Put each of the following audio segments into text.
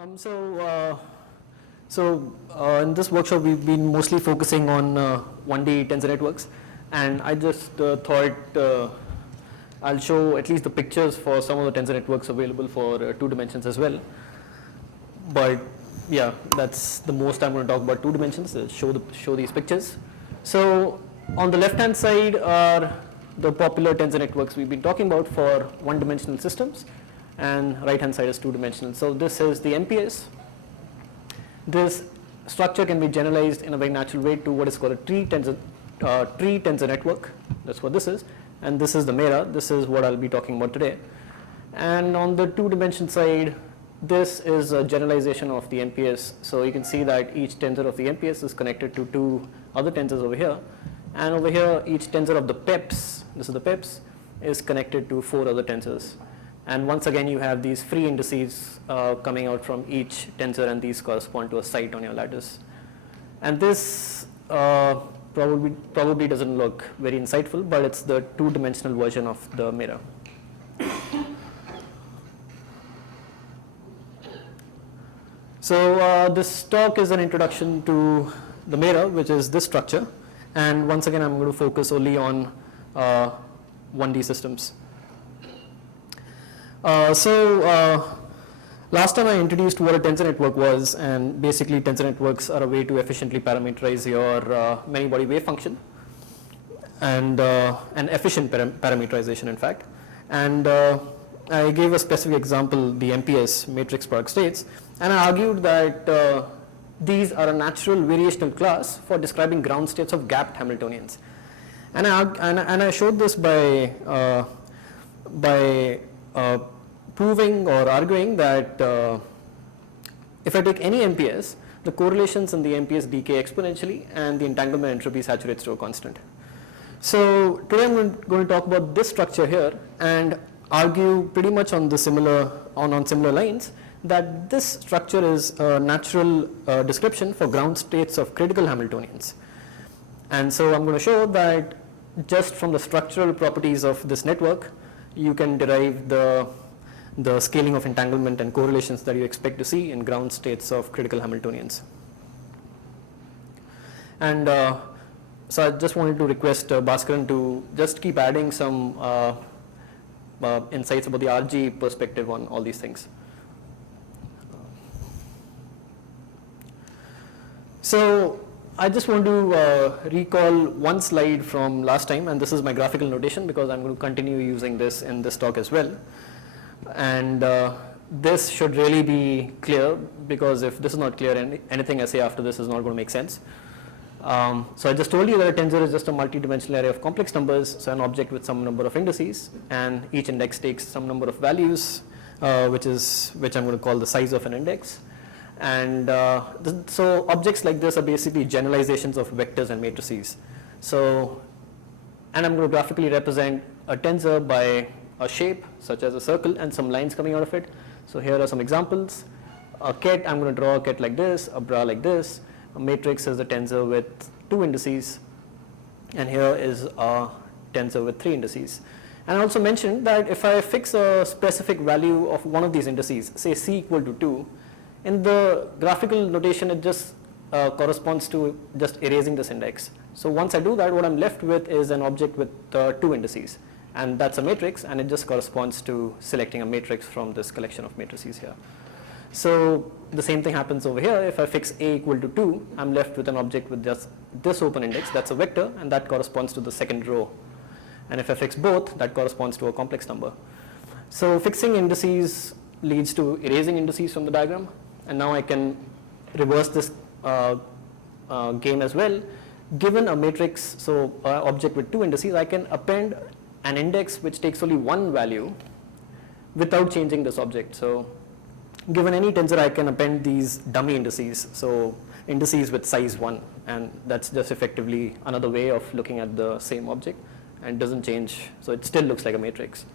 In this workshop, we've been mostly focusing on 1D tensor networks, and I just thought I'll show at least the pictures for some of the tensor networks available for 2 dimensions as well. But yeah, that's the most I'm going to talk about 2 dimensions. Show these pictures. So on the left-hand side are the popular tensor networks we've been talking about for 1-dimensional systems, and right-hand side is 2-dimensional. So this is the MPS. This structure can be generalized in a very natural way to what is called a tree tensor network. That's what this is. And this is the MERA. This is what I'll be talking about today. And on the 2-dimension side, this is a generalization of the MPS. So you can see that each tensor of the MPS is connected to 2 other tensors over here. And over here, each tensor of the PEPs, this is the PEPs, is connected to 4 other tensors. And once again, you have these free indices coming out from each tensor, and these correspond to a site on your lattice. And this probably doesn't look very insightful, but it's the 2-dimensional version of the MERA. So this talk is an introduction to the MERA, which is this structure. And once again, I'm going to focus only on 1D systems. Last time I introduced what a tensor network was, and basically tensor networks are a way to efficiently parameterize your many-body wave function, and an efficient parameterization, in fact. And I gave a specific example, the MPS, matrix product states, and I argued that these are a natural variational class for describing ground states of gapped Hamiltonians. And I showed this by proving or arguing that if I take any MPS, the correlations in the MPS decay exponentially, and the entanglement entropy saturates to a constant. So today I'm going to talk about this structure here and argue pretty much on similar lines that this structure is a natural description for ground states of critical Hamiltonians. And so I'm going to show that just from the structural properties of this network, you can derive the scaling of entanglement and correlations that you expect to see in ground states of critical Hamiltonians. And so I just wanted to request Bhaskaran to just keep adding some insights about the RG perspective on all these things. So I just want to recall one slide from last time, and this is my graphical notation because I'm going to continue using this in this talk as well. And this should really be clear, because if this is not clear, anything I say after this is not going to make sense. So I just told you that a tensor is just a multi-dimensional array of complex numbers, so an object with some number of indices, and each index takes some number of values, which I'm going to call the size of an index. And so objects like this are basically generalizations of vectors and matrices. So, and I'm going to graphically represent a tensor by a shape such as a circle and some lines coming out of it. So here are some examples. A ket, I'm going to draw a ket like this, a bra like this. A matrix is a tensor with 2 indices, and here is a tensor with 3 indices. And I also mentioned that if I fix a specific value of one of these indices, say c equal to 2, in the graphical notation it just corresponds to just erasing this index. So once I do that, what I'm left with is an object with 2 indices, and that's a matrix, and it just corresponds to selecting a matrix from this collection of matrices here. So the same thing happens over here. If I fix a equal to 2, I'm left with an object with just this open index, that's a vector, and that corresponds to the second row. And if I fix both, that corresponds to a complex number. So fixing indices leads to erasing indices from the diagram, and now I can reverse this game as well. Given a matrix, so object with 2 indices, I can append an index which takes only 1 value without changing this object. So given any tensor, I can append these dummy indices, so indices with size 1, and that's just effectively another way of looking at the same object, and doesn't change, so it still looks like a matrix.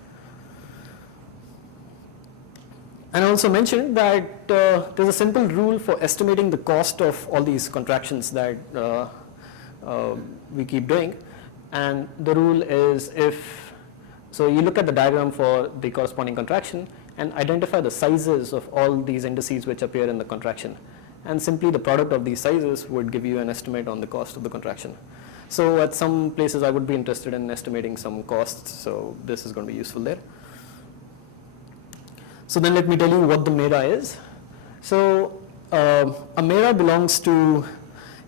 And I also mentioned that there's a simple rule for estimating the cost of all these contractions that we keep doing, and the rule is if So you look at the diagram for the corresponding contraction and identify the sizes of all these indices which appear in the contraction. And simply the product of these sizes would give you an estimate on the cost of the contraction. So at some places I would be interested in estimating some costs, so this is going to be useful there. So then let me tell you what the MERA is. So a MERA belongs to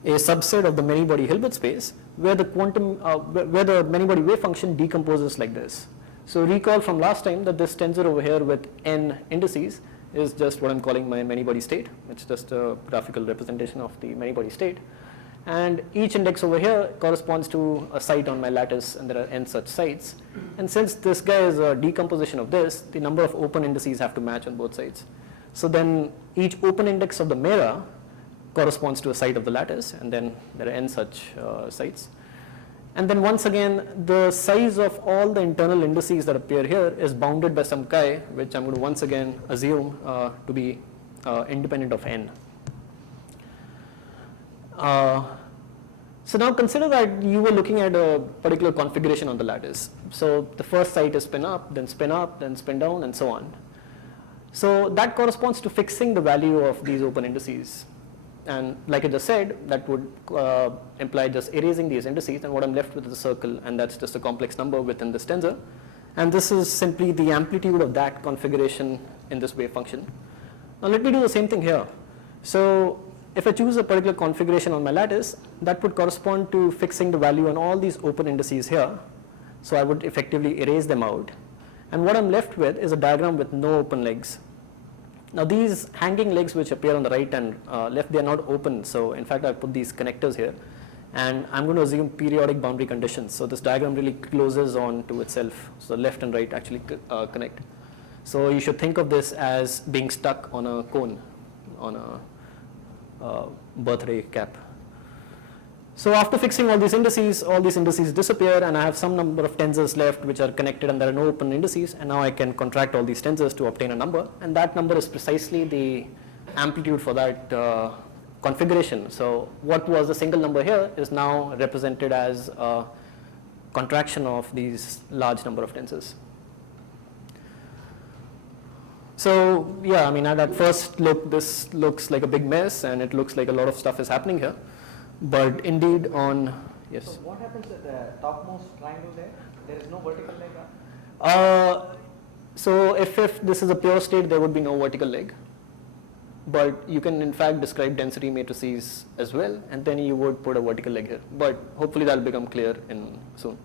a subset of the many-body Hilbert space where the where the many-body wave function decomposes like this. So recall from last time that this tensor over here with n indices is just what I'm calling my many-body state. It's just a graphical representation of the many-body state. And each index over here corresponds to a site on my lattice, and there are n such sites. And since this guy is a decomposition of this, the number of open indices have to match on both sides. So then each open index of the MERA corresponds to a site of the lattice, and then there are n such sites. And then once again, the size of all the internal indices that appear here is bounded by some chi, which I'm going to once again assume to be independent of n. So now consider that you were looking at a particular configuration on the lattice. So the first site is spin up, then spin down, and so on. So that corresponds to fixing the value of these open indices. And like I just said, that would imply just erasing these indices, and what I'm left with is a circle, and that's just a complex number within this tensor. And this is simply the amplitude of that configuration in this wave function. Now let me do the same thing here. So if I choose a particular configuration on my lattice, that would correspond to fixing the value on all these open indices here. So I would effectively erase them out. And what I'm left with is a diagram with no open legs. Now these hanging legs which appear on the right and left, they are not open. So in fact, I put these connectors here. And I'm going to assume periodic boundary conditions. So this diagram really closes on to itself. So left and right actually connect. So you should think of this as being stuck on a cone, on a birthday cap. So after fixing all these indices disappear, and I have some number of tensors left which are connected, and there are no open indices, and now I can contract all these tensors to obtain a number, and that number is precisely the amplitude for that configuration. So what was the single number here is now represented as a contraction of these large number of tensors. So yeah, I mean, at first look, this looks like a big mess, and it looks like a lot of stuff is happening here. But indeed on, yes? So what happens at the topmost triangle there? There is no vertical leg? So if this is a pure state, there would be no vertical leg. But you can in fact describe density matrices as well, and then you would put a vertical leg here. But hopefully that will become clear soon.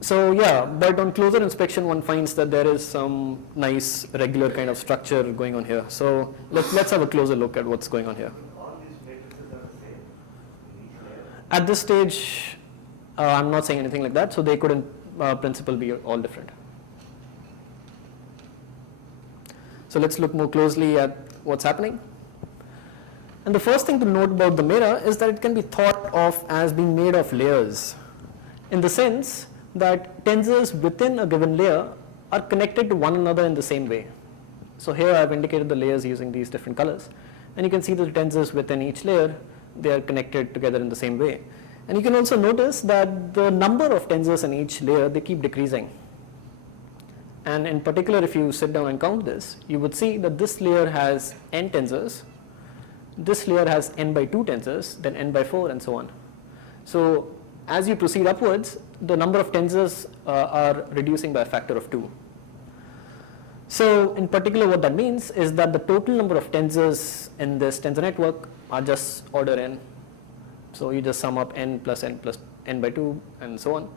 So yeah, but on closer inspection, one finds that there is some nice regular kind of structure going on here. So let's have a closer look at what's going on here. All these matrices are the same in each layer? At this stage, I'm not saying anything like that. So they could in principle be all different. So let's look more closely at what's happening. And the first thing to note about the MERA is that it can be thought of as being made of layers, in the sense that tensors within a given layer are connected to one another in the same way. So here I've indicated the layers using these different colors, and you can see the tensors within each layer, they are connected together in the same way. And you can also notice that the number of tensors in each layer, they keep decreasing. And in particular, if you sit down and count this, you would see that this layer has n tensors, this layer has n by 2 tensors, then n by 4, and so on. So as you proceed upwards, the number of tensors are reducing by a factor of 2. So in particular, what that means is that the total number of tensors in this tensor network are just order n. So you just sum up n plus n by 2 and so on.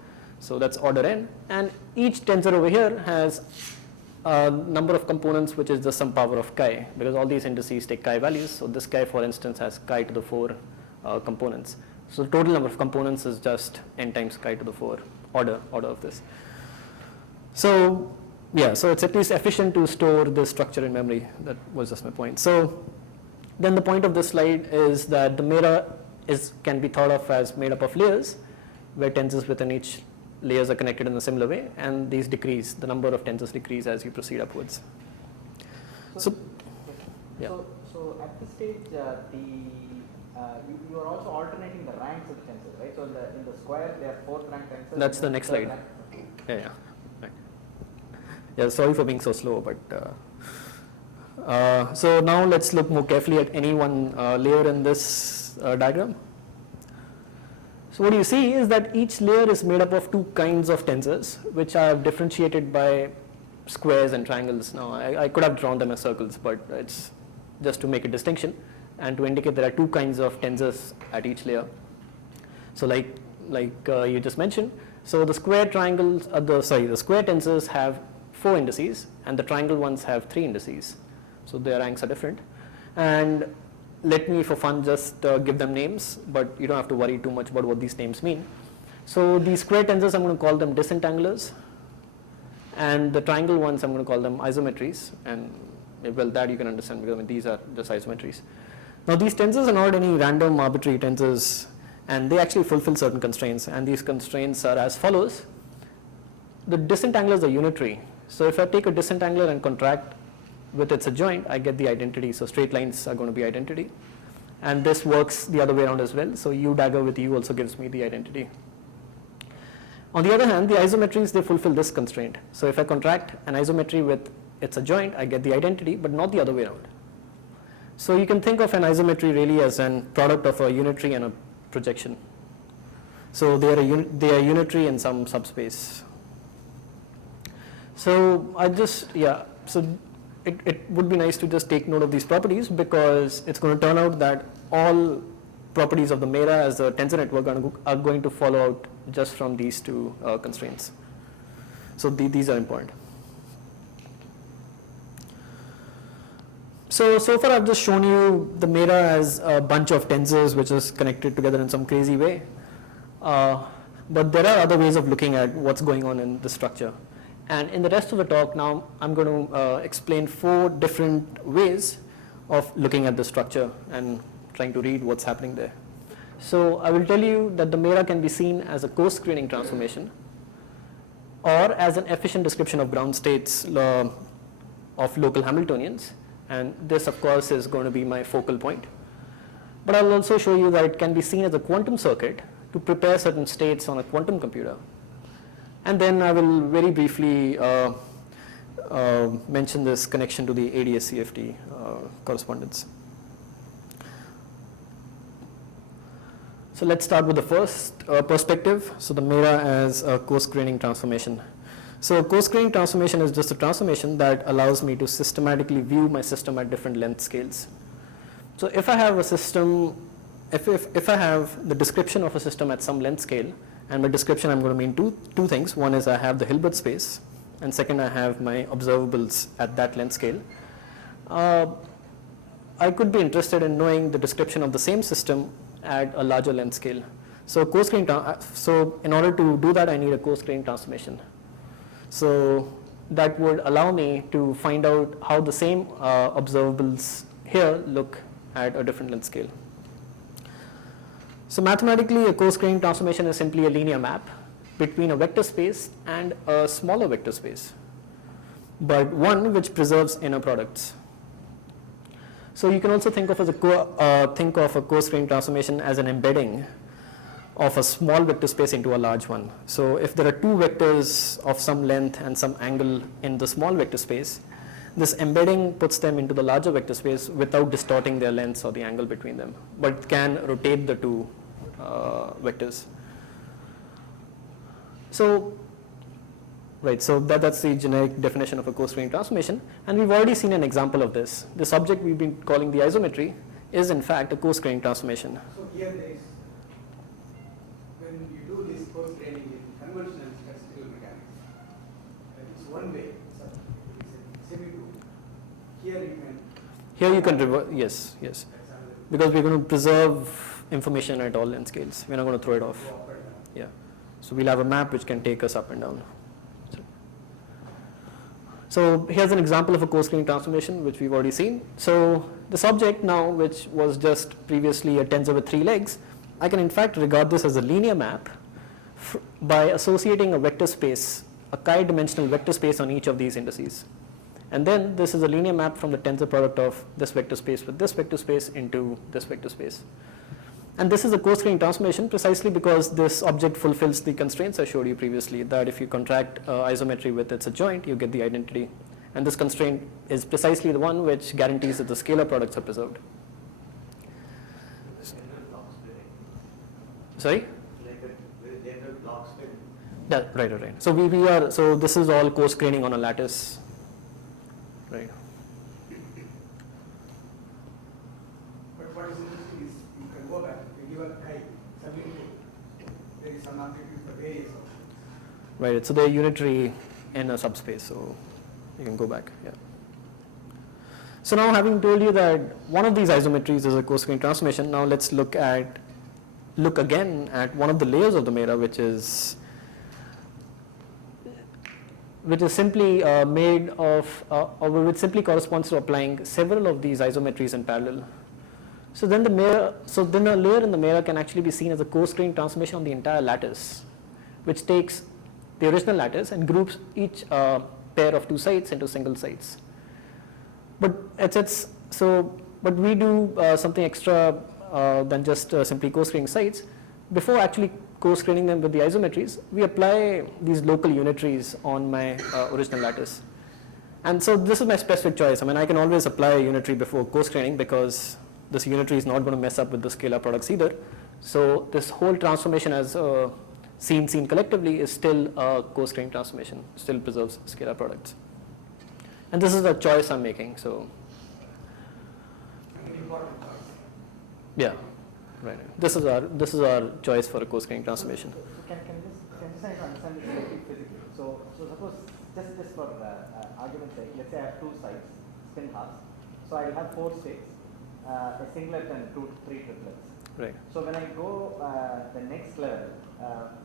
So that's order n, and each tensor over here has a number of components which is just some power of chi, because all these indices take chi values. So this guy, for instance, has chi to the 4 components. So the total number of components is just n times chi to the 4 order of this. So yeah, so it's at least efficient to store this structure in memory. That was just my point. So then the point of this slide is that the MERA can be thought of as made up of layers, where tensors within each layers are connected in a similar way, and these decrease, the number of tensors decrease as you proceed upwards. So yeah. So at this stage, you are also alternating the ranks of the tensors, right? So in the square, there are 4th rank tensors. That's the next slide. Yeah. Right. Yeah, sorry for being so slow, but so now let's look more carefully at any one layer in this diagram. So what you see is that each layer is made up of two kinds of tensors, which are differentiated by squares and triangles. Now, I could have drawn them as circles, but it's just to make a distinction and to indicate there are two kinds of tensors at each layer. So like you just mentioned, so the square triangles, the square tensors have 4 indices, and the triangle ones have 3 indices. So their ranks are different. And let me, for fun, just give them names, but you don't have to worry too much about what these names mean. So these square tensors, I'm going to call them disentanglers, and the triangle ones, I'm going to call them isometries. And well, that you can understand because these are just isometries. Now these tensors are not any random arbitrary tensors, and they actually fulfill certain constraints, and these constraints are as follows. The disentanglers are unitary. So if I take a disentangler and contract with its adjoint, I get the identity. So straight lines are going to be identity. And this works the other way around as well. So U dagger with U also gives me the identity. On the other hand, the isometries, they fulfill this constraint. So if I contract an isometry with its adjoint, I get the identity, but not the other way around. So you can think of an isometry really as a product of a unitary and a projection. So they are unitary in some subspace. So so it would be nice to just take note of these properties, because it's going to turn out that all properties of the MERA as a tensor network are going to follow out just from these two constraints. So these are important. So far I've just shown you the MERA as a bunch of tensors which is connected together in some crazy way. But there are other ways of looking at what's going on in the structure. And in the rest of the talk now, I'm going to explain 4 different ways of looking at the structure and trying to read what's happening there. So I will tell you that the MERA can be seen as a coarse-graining transformation, or as an efficient description of ground states of local Hamiltonians. And this, of course, is going to be my focal point. But I'll also show you that it can be seen as a quantum circuit to prepare certain states on a quantum computer. And then I will very briefly mention this connection to the ADS-CFT correspondence. So let's start with the first perspective. So the MERA as a coarse-graining transformation. So coarse-graining transformation is just a transformation that allows me to systematically view my system at different length scales. So if I have a system, if I have the description of a system at some length scale, and by description I'm going to mean two things. One is I have the Hilbert space, and second I have my observables at that length scale. I could be interested in knowing the description of the same system at a larger length scale. So so in order to do that, I need a coarse-graining transformation. So that would allow me to find out how the same observables here look at a different length scale. So mathematically, a coarse-graining transformation is simply a linear map between a vector space and a smaller vector space, but one which preserves inner products. So you can also think of a coarse-graining transformation as an embedding of a small vector space into a large one. So if there are 2 vectors of some length and some angle in the small vector space, this embedding puts them into the larger vector space without distorting their lengths or the angle between them, but can rotate the 2 vectors. So that's the generic definition of a coarse-graining transformation, and we've already seen an example of this. This object we've been calling the isometry is in fact a coarse-graining transformation. So here there is, when you do this coarse-graining in conventional statistical mechanics, it's one way, it's a semi-loop. Here you can revert, yes, because we're going to preserve information at all length scales. We're not going to throw it off. go up and down. Yeah. So we'll have a map which can take us up and down. So here's an example of a coarse-graining transformation which we've already seen. So this object now, which was just previously a tensor with 3 legs, I can in fact regard this as a linear map by associating a vector space, a chi-dimensional vector space on each of these indices. And then this is a linear map from the tensor product of this vector space with this vector space into this vector space. And this is a coarse-graining transformation precisely because this object fulfills the constraints I showed you previously, that if you contract isometry with its adjoint, you get the identity. And this constraint is precisely the one which guarantees that the scalar products are preserved. Sorry? Like a very general block spin. Yeah, right. So this is all coarse-graining on a lattice, right? But what is interesting is you can go back, you give a height, sub input, there is some amplitude for various options. Right, so they're unitary in a subspace, so you can go back, yeah. So now having told you that one of these isometries is a coarse-graining transformation, now let's look again at one of the layers of the MERA, which is simply made of, or which simply corresponds to applying several of these isometries in parallel. So then a layer in the MERA can actually be seen as a coarse-graining transformation of the entire lattice, which takes the original lattice and groups each pair of two sites into single sites. But we do something extra than just simply coarse-graining sites. Before actually coarse-graining them with the isometries, we apply these local unitaries on my original lattice. And so this is my specific choice. I mean, I can always apply a unitary before coarse-graining because this unitary is not going to mess up with the scalar products either. So this whole transformation as seen collectively is still a coarse-graining transformation, still preserves scalar products. And this is a choice I'm making, so. An important choice. Yeah, right. This is our choice for a coarse-graining transformation. So can just try to understand this very physically. So suppose just for argument's sake, let's say I have two sites, spin halves. So I will have 4 states, a singlet and 3 triplets. Right. So when I go the next level,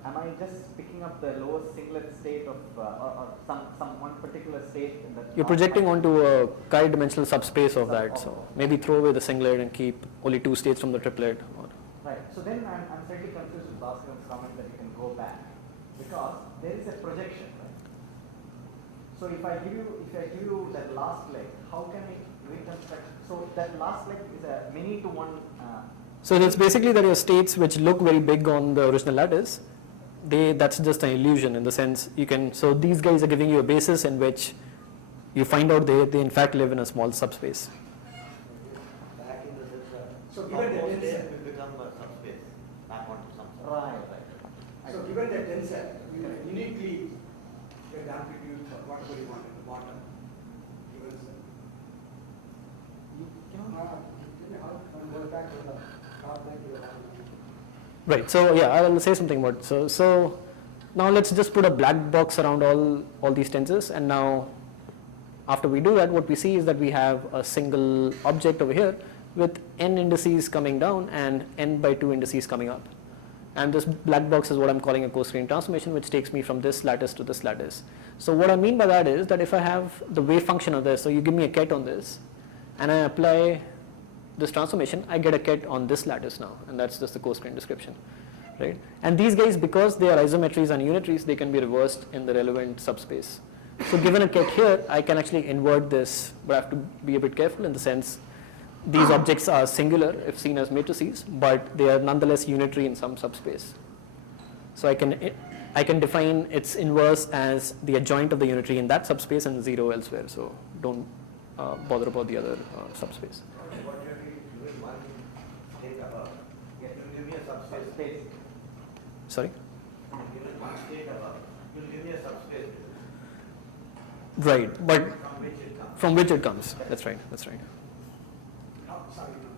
am I just picking up the lowest singlet state of or some one particular state in that? You're projecting onto a chi-dimensional subspace of that. So maybe throw away the singlet and keep only 2 states from the triplet. Right. So then I'm slightly confused with Bhaskaran's comment that you can go back because there is a projection. Right? So if I give you that last leg, how can I reconstruct? So that last leg is a many to one. So it's basically that your states which look very big on the original lattice, that's just an illusion in the sense so these guys are giving you a basis in which you find out they in fact live in a small subspace. Back in the sense So given the almost tensor, there will become a subspace, back onto some subspace. Right. so given the tensor, you can uniquely get the amplitude for whatever you want at the bottom. Given the go back to the top leg. Right. So yeah, I will say something about so now let's just put a black box around all these tensors, and now after we do that, what we see is that we have a single object over here with n indices coming down and n by 2 indices coming up. And this black box is what I'm calling a coarse-graining transformation, which takes me from this lattice to this lattice. So what I mean by that is that if I have the wave function of this, so you give me a ket on this, and I apply this transformation, I get a ket on this lattice now, and that's just the coarse-graining description, right? And these guys, because they are isometries and unitaries, they can be reversed in the relevant subspace. So given a ket here, I can actually invert this, but I have to be a bit careful in the sense these objects are singular if seen as matrices, but they are nonetheless unitary in some subspace. So I can define its inverse as the adjoint of the unitary in that subspace and 0 elsewhere. So don't bother about the other subspace. What you are doing one state above, you will give me a subspace. Sorry? Given one state above, you will give me a subspace. Right, but From which it comes. from which it comes. That's right. That's right. No, sorry, no.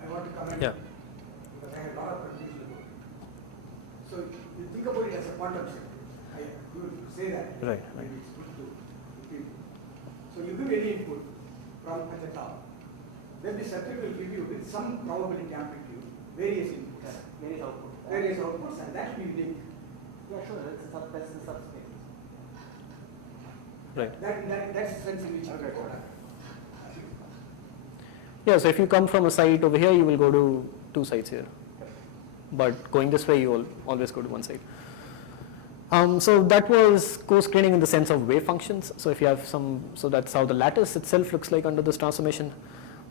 I want to comment Yeah. because I have a lot of confusion about it. So you think about it as a quantum set. You would say that. Right, right. Maybe it's good to repeat. So you give any input from at the top. Then the circuit will give you with some probability amplitude various inputs. Various output. Various outputs, and that will be unique. Yeah, sure. That's the subspace. Right. That's the sense in which you can go down. Yeah, so if you come from a site over here, you will go to 2 sites here. But going this way, you will always go to 1 site. So that was coarse-graining in the sense of wave functions. So if you have so that's how the lattice itself looks like under this transformation.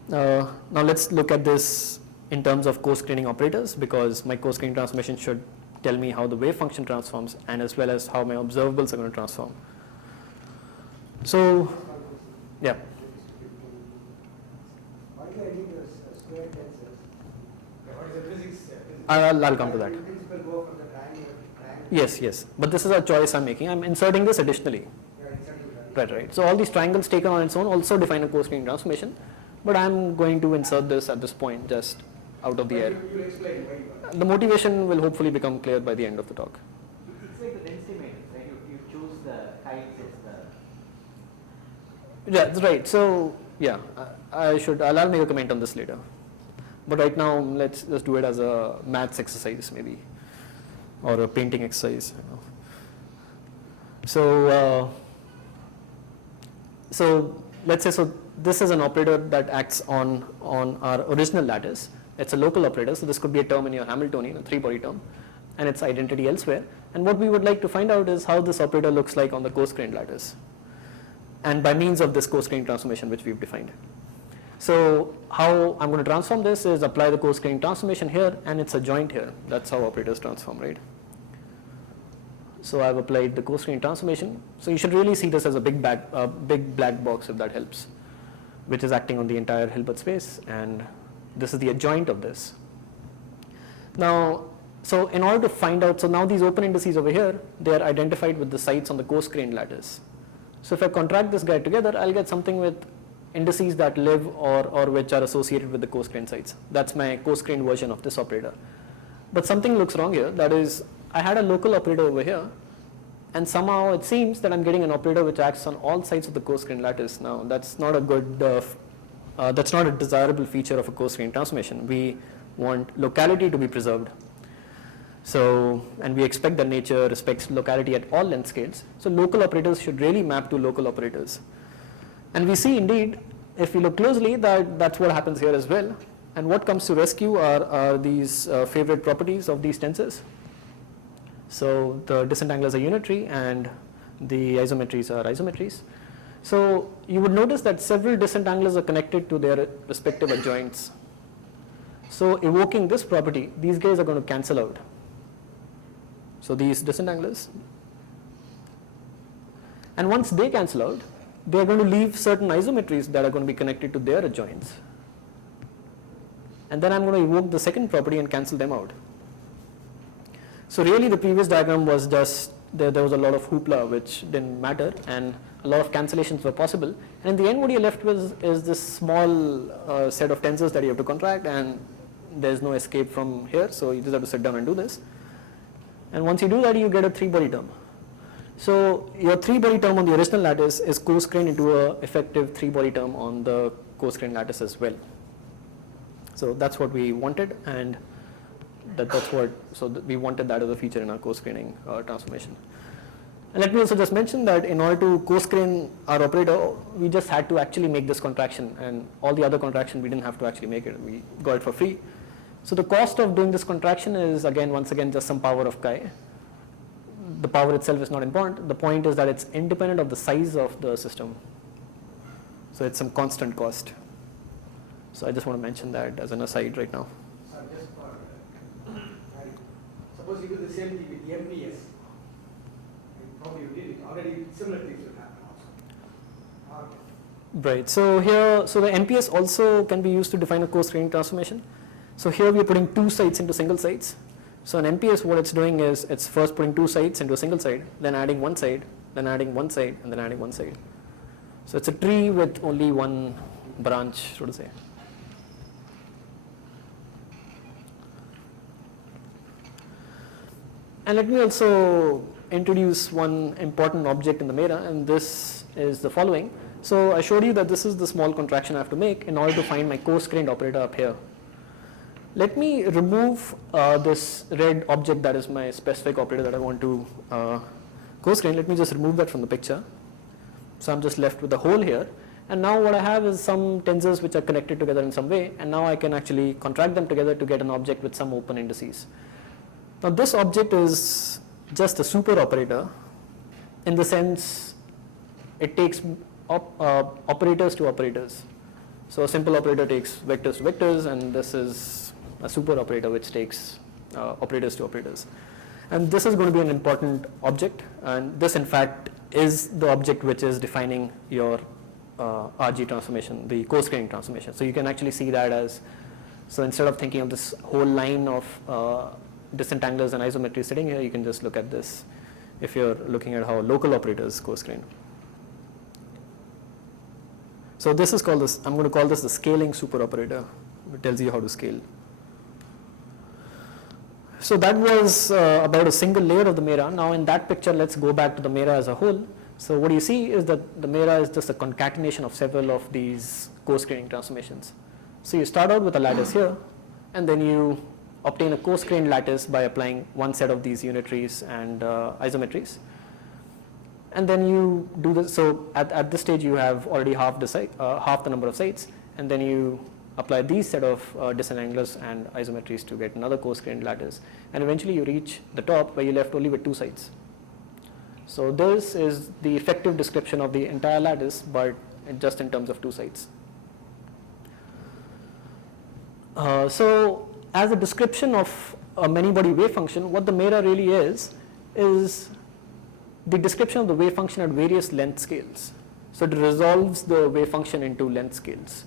Now let's look at this in terms of coarse-graining operators, because my coarse-graining transformation should tell me how the wave function transforms and as well as how my observables are going to transform. So, yeah. Why do I need those square tensors? What is the physics? I'll come to that. In principle, go from the triangle. Yes. But this is a choice I'm making. I'm inserting this additionally. Right. So all these triangles taken on its own also define a coarse-graining transformation, but I'm going to insert this at this point just out of the air. You'll explain why you are. The motivation will hopefully become clear by the end of the talk. It's like the density matrix, right? You choose the kites as the. Yeah, that's right. So yeah, I'll make a comment on this later. But right now, let's just do it as a maths exercise maybe, or a painting exercise. So let's say, so this is an operator that acts on our original lattice. It's a local operator, so this could be a term in your Hamiltonian, a three-body term, and its identity elsewhere. And what we would like to find out is how this operator looks like on the coarse-grained lattice, and by means of this coarse-graining transformation which we've defined. So how I'm going to transform this is apply the coarse-graining transformation here, and it's a joint here. That's how operators transform, right? So I've applied the coarse-graining transformation. So you should really see this as a big black box, if that helps, which is acting on the entire Hilbert space, and this is the adjoint of this. Now, so in order to find out, so now these open indices over here, they are identified with the sites on the coarse-grained lattice. So if I contract this guy together, I'll get something with indices that live or which are associated with the coarse-grained sites. That's my coarse-grained version of this operator. But something looks wrong here. That is, I had a local operator over here, and somehow it seems that I'm getting an operator which acts on all sides of the coarse-grained lattice. Now, that's not a good, that's not a desirable feature of a coarse-grained transformation. We want locality to be preserved. So, and we expect that nature respects locality at all length scales. So local operators should really map to local operators. And we see indeed, if we look closely, that that's what happens here as well. And what comes to rescue are these favorite properties of these tensors. So the disentanglers are unitary and the isometries are isometries. So you would notice that several disentanglers are connected to their respective adjoints. So evoking this property, these guys are going to cancel out. So these disentanglers. And once they cancel out, they are going to leave certain isometries that are going to be connected to their adjoints. And then I'm going to evoke the second property and cancel them out. So really the previous diagram was just, there was a lot of hoopla which didn't matter, and a lot of cancellations were possible. And in the end what you're left with is this small set of tensors that you have to contract, and there's no escape from here, so you just have to sit down and do this. And once you do that, you get a three-body term. So your three-body term on the original lattice is coarse-grained into a effective three-body term on the coarse-grained lattice as well. So that's what we wanted, and we wanted that as a feature in our coarse-graining transformation. And let me also just mention that in order to coarse-grain our operator, we just had to actually make this contraction, and all the other contraction we didn't have to actually make it. We got it for free. So the cost of doing this contraction is once again just some power of chi. The power itself is not important. The point is that it's independent of the size of the system. So it's some constant cost. So I just want to mention that as an aside right now. So just for, suppose you do the same thing with the MPS, probably you did it already, similar things will happen also. Okay. Right, so here, so the MPS also can be used to define a coarse-graining transformation. So here we are putting two sites into single sites. So an MPS, what it's doing is it's first putting two sites into a single side, then adding one side, then adding one side, and then adding one side. So it's a tree with only one branch, so to say. And let me also introduce one important object in the MERA, and this is the following. So I showed you that this is the small contraction I have to make in order to find my coarse-grained operator up here. Let me remove this red object that is my specific operator that I want to coarse-grain. Let me just remove that from the picture. So I'm just left with a hole here. And now what I have is some tensors which are connected together in some way, and now I can actually contract them together to get an object with some open indices. Now this object is just a super operator in the sense it takes operators to operators. So a simple operator takes vectors to vectors, and this is a super operator which takes operators to operators. And this is going to be an important object, and this in fact is the object which is defining your RG transformation, the coarse-graining transformation. So you can actually see that as, so instead of thinking of this whole line of disentanglers and isometry sitting here, you can just look at this if you're looking at how local operators coarse-grain. So this is called this, I'm going to call this the scaling super operator. It tells you how to scale. So that was about a single layer of the MERA. Now in that picture, let's go back to the MERA as a whole. So what you see is that the MERA is just a concatenation of several of these coarse-graining transformations. So you start out with a lattice here, and then you obtain a coarse-grained lattice by applying one set of these unitaries and isometries. And then you do this, so at this stage you have already half the number of sites, and then you apply these set of disentanglers and isometries to get another coarse-grained lattice, and eventually you reach the top where you're left only with two sites. So this is the effective description of the entire lattice, but just in terms of two sites. So as a description of a many-body wave function, what the MERA really is the description of the wave function at various length scales. So it resolves the wave function into length scales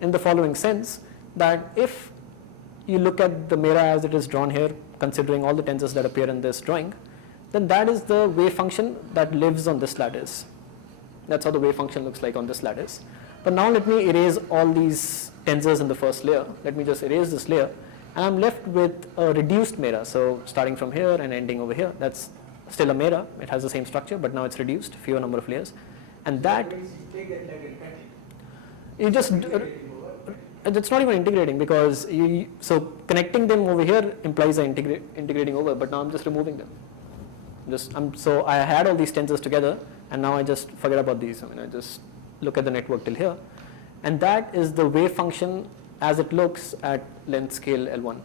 in the following sense, that if you look at the MERA as it is drawn here, considering all the tensors that appear in this drawing, then that is the wave function that lives on this lattice. That's how the wave function looks like on this lattice. But now let me erase all these tensors in the first layer. Let me just erase this layer, and I'm left with a reduced MERA. So starting from here and ending over here, that's still a MERA. It has the same structure, but now it's reduced, fewer number of layers. And that, you just, it's not even integrating, because so connecting them over here implies integrating over, but now I'm just removing them. So I had all these tensors together, and now I just forget about these. I mean, I just look at the network till here, and that is the wave function as it looks at length scale L1,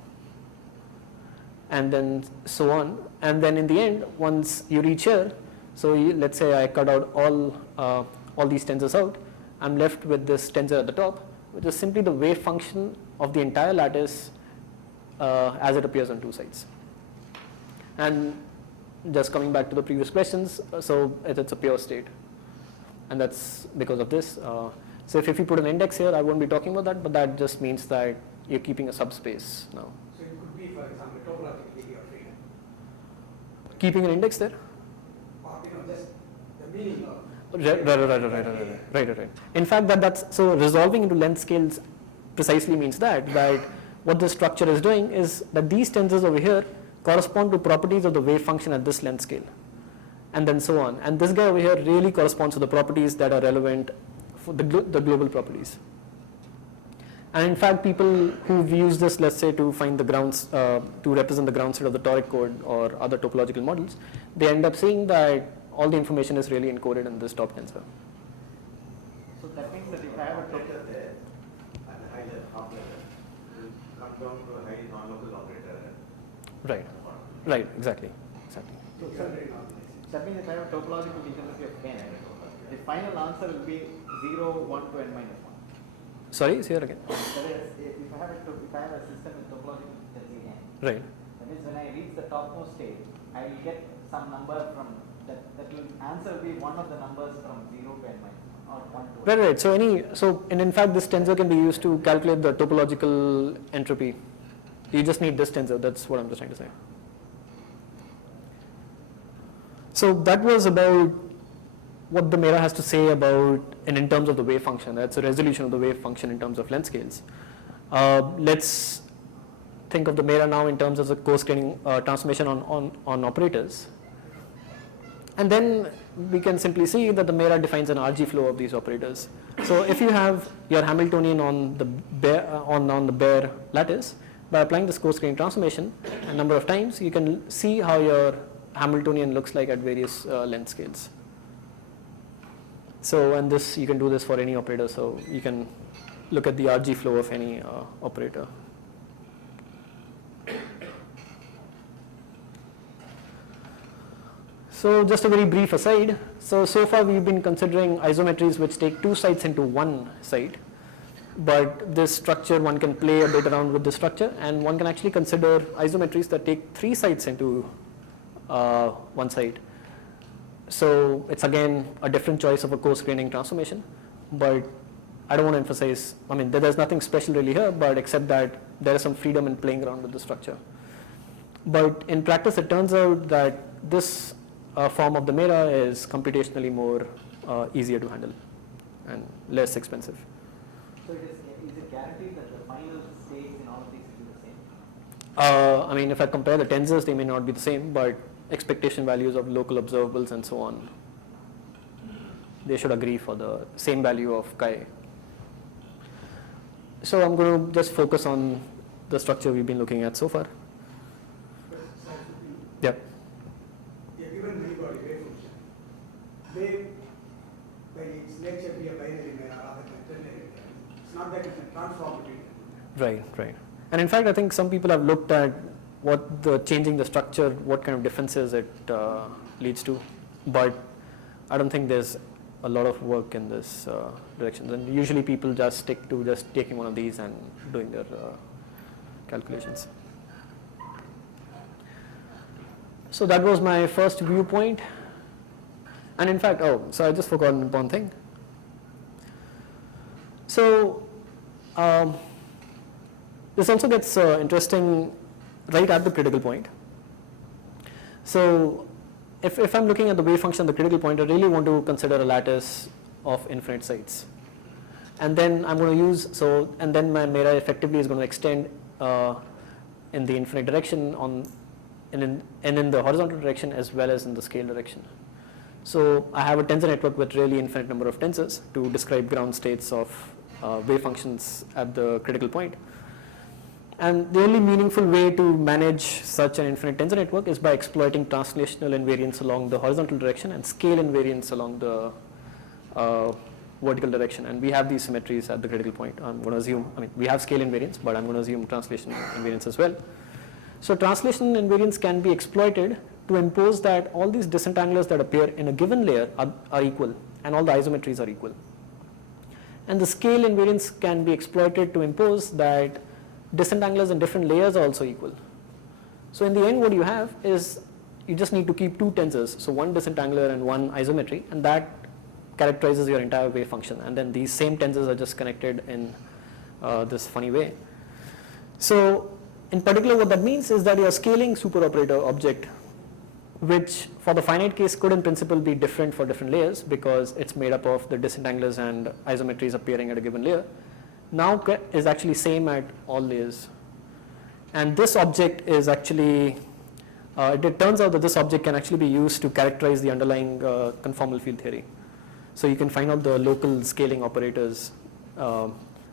and then so on. And then in the end, once you reach here, so let's say I cut out all these tensors out, I'm left with this tensor at the top, which is simply the wave function of the entire lattice as it appears on two sides. And just coming back to the previous questions, so it's a pure state, and that's because of this. So if you put an index here, I won't be talking about that, but that just means that you're keeping a subspace now. So it could be, for example, topological degree of freedom. Keeping an index there? Or, just the meaning of. Right. In fact, that's so resolving into length scales precisely means that what the structure is doing is that these tensors over here correspond to properties of the wave function at this length scale, and then so on. And this guy over here really corresponds to the properties that are relevant for the global properties. And in fact, people who've used this, let's say, to find the grounds, to represent the ground state of the toric code or other topological models, they end up seeing that all the information is really encoded in this top tensor. So that means that if I have a operator there and a high level operator will come down to a high non-local operator. Right, exactly. So that means if I have a topological degeneracy of n, the final answer will be 0, 1 to n minus 1. Sorry, say it again. That is, if I have a system with topological degeneracy n, Right. that means when I reach the topmost state, I will get some number from that will answer will be one of the numbers from 0 to n minus 1 or 1 to n. Right. In fact, this tensor can be used to calculate the topological entropy. You just need this tensor. That's what I'm just trying to say. So that was about what the MERA has to say about, and in terms of the wave function. That's a resolution of the wave function in terms of length scales. Let's think of the MERA now in terms of the coarse-graining transformation on operators. And then we can simply see that the MERA defines an RG flow of these operators. So if you have your Hamiltonian on the bare lattice, by applying this coarse-graining transformation a number of times, you can see how your Hamiltonian looks like at various length scales. So, and this, you can do this for any operator, so you can look at the RG flow of any operator. So just a very brief aside, so far we've been considering isometries which take two sites into one site. but this structure, one can play a bit around with the structure, and one can actually consider isometries that take 3 sites into one site. So it's again a different choice of a coarse-graining transformation, but I don't want to emphasize, I mean, there's nothing special really here, but except that there is some freedom in playing around with the structure. But in practice, it turns out that this form of the MERA is computationally more easier to handle and less expensive. So is it guaranteed that the final states in all of these will be the same? I mean, if I compare the tensors, they may not be the same, but expectation values of local observables and so on, they should agree for the same value of chi. So I'm going to just focus on the structure we've been looking at so far. Yep. A given free-body wave function may, by its nature, be a binary MERA rather than ternary. It's not that it can transform between them. Right. And in fact, I think some people have looked at what the changing the structure, what kind of differences it leads to, but I don't think there's a lot of work in this direction. And usually people just stick to just taking one of these and doing their calculations. So that was my first viewpoint. And in fact, so I just forgot one thing. So this also gets interesting right at the critical point. So if I'm looking at the wave function at the critical point, I really want to consider a lattice of infinite sites. And then I'm going to use, and then my MERA effectively is going to extend in the infinite direction and in the horizontal direction as well as in the scale direction. So I have a tensor network with really infinite number of tensors to describe ground states of wave functions at the critical point. And the only meaningful way to manage such an infinite tensor network is by exploiting translational invariance along the horizontal direction and scale invariance along the vertical direction. And we have these symmetries at the critical point. I'm going to assume, we have scale invariance, but I'm going to assume translation invariance as well. So translation invariance can be exploited to impose that all these disentanglers that appear in a given layer are equal, and all the isometries are equal. And the scale invariance can be exploited to impose that disentanglers in different layers are also equal. So in the end, what you have is you just need to keep 2 tensors, so one disentangler and one isometry, and that characterizes your entire wave function. And then these same tensors are just connected in this funny way. So in particular, what that means is that your scaling superoperator object, which for the finite case could in principle be different for different layers because it's made up of the disentanglers and isometries appearing at a given layer, now is actually same at all layers. And this object is actually, it turns out that this object can actually be used to characterize the underlying conformal field theory. So you can find out the local scaling operators,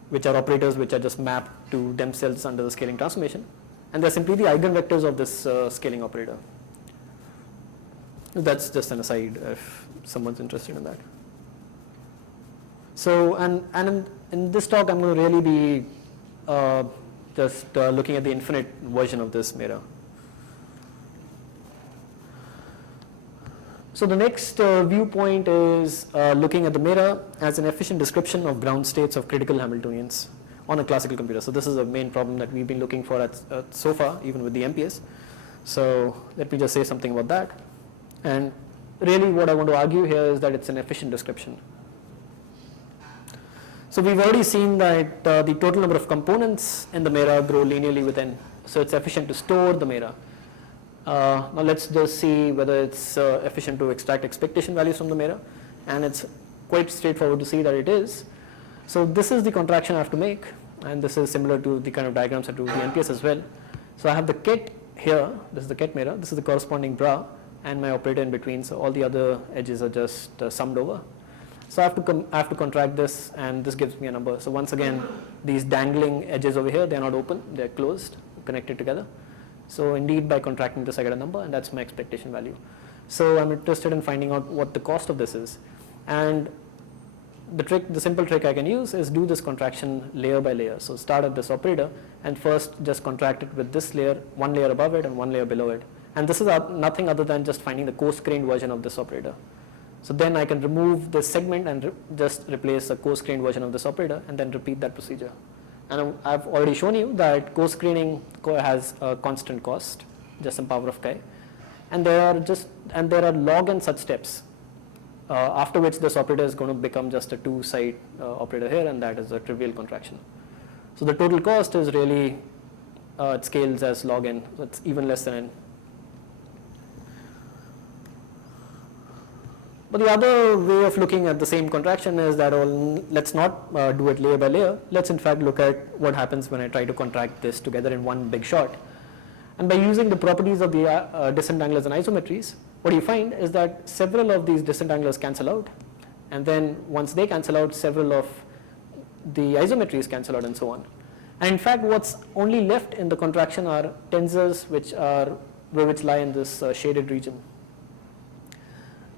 which are operators which are just mapped to themselves under the scaling transformation. And they're simply the eigenvectors of this scaling operator. That's just an aside if someone's interested in that. So, and in this talk, I'm going to really be just looking at the infinite version of this MERA. So the next viewpoint is looking at the MERA as an efficient description of ground states of critical Hamiltonians on a classical computer. So this is the main problem that we've been looking for so far, even with the MPS. So let me just say something about that. And really what I want to argue here is that it's an efficient description. So we've already seen that the total number of components in the MERA grow linearly with n. So it's efficient to store the MERA. Now let's just see whether it's efficient to extract expectation values from the MERA. And it's quite straightforward to see that it is. So this is the contraction I have to make. And this is similar to the kind of diagrams I drew with the NPS as well. So I have the ket here. This is the ket MERA. This is the corresponding bra. And my operator in between, so all the other edges are just summed over. So I have to contract this, and this gives me a number. So once again, these dangling edges over here, they are not open, they are closed, connected together. So indeed, by contracting this, I get a number, and that's my expectation value. So I'm interested in finding out what the cost of this is. And the simple trick I can use is do this contraction layer by layer. So start at this operator, and first just contract it with this layer, one layer above it, and one layer below it. And this is nothing other than just finding the coarse-grained version of this operator. So then I can remove this segment and just replace a coarse-grained version of this operator and then repeat that procedure. And I've already shown you that coarse-graining has a constant cost, just some power of chi, and there are log n such steps, after which this operator is going to become just a two-side operator here, and that is a trivial contraction. So the total cost is really it scales as log n, so it's even less than n. But the other way of looking at the same contraction is that let's not do it layer by layer. Let's in fact look at what happens when I try to contract this together in one big shot. And by using the properties of the disentanglers and isometries, what you find is that several of these disentanglers cancel out. And then once they cancel out, several of the isometries cancel out and so on. And in fact, what's only left in the contraction are tensors which lie in this shaded region.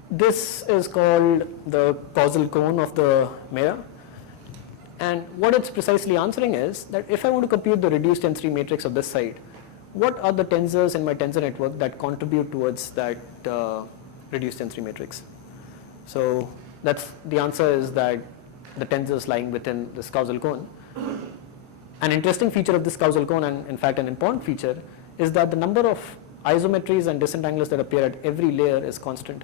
This is called the causal cone of the MERA, and what it's precisely answering is that if I want to compute the reduced tensor matrix of this side, what are the tensors in my tensor network that contribute towards that reduced tensor matrix? So that's the answer is that the tensors lying within this causal cone. An interesting feature of this causal cone, and in fact an important feature, is that the number of isometries and disentanglers that appear at every layer is constant.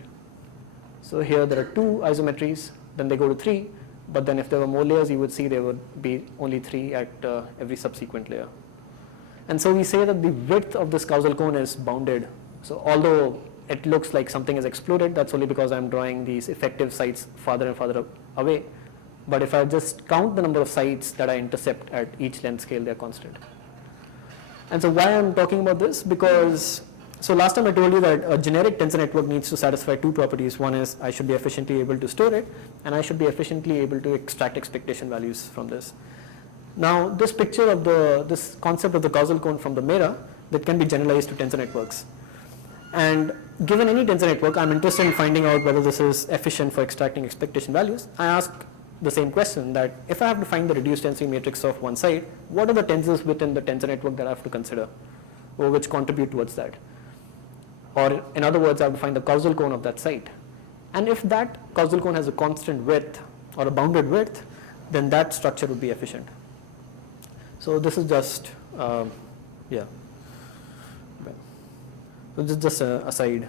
So here there are 2 isometries, then they go to 3, but then if there were more layers, you would see there would be only 3 at every subsequent layer. And so we say that the width of this causal cone is bounded. So although it looks like something is exploded, that's only because I'm drawing these effective sites farther and farther away. But if I just count the number of sites that I intercept at each length scale, they're constant. And so why I'm talking about this? Because so last time I told you that a generic tensor network needs to satisfy 2 properties. One is I should be efficiently able to store it, and I should be efficiently able to extract expectation values from this. Now this picture of this concept of the causal cone from the MERA, that can be generalized to tensor networks. And given any tensor network, I'm interested in finding out whether this is efficient for extracting expectation values. I ask the same question, that if I have to find the reduced tensor matrix of one side, what are the tensors within the tensor network that I have to consider, or which contribute towards that? Or in other words, I have to find the causal cone of that site. And if that causal cone has a constant width or a bounded width, then that structure would be efficient. So this is just, so this is just a aside.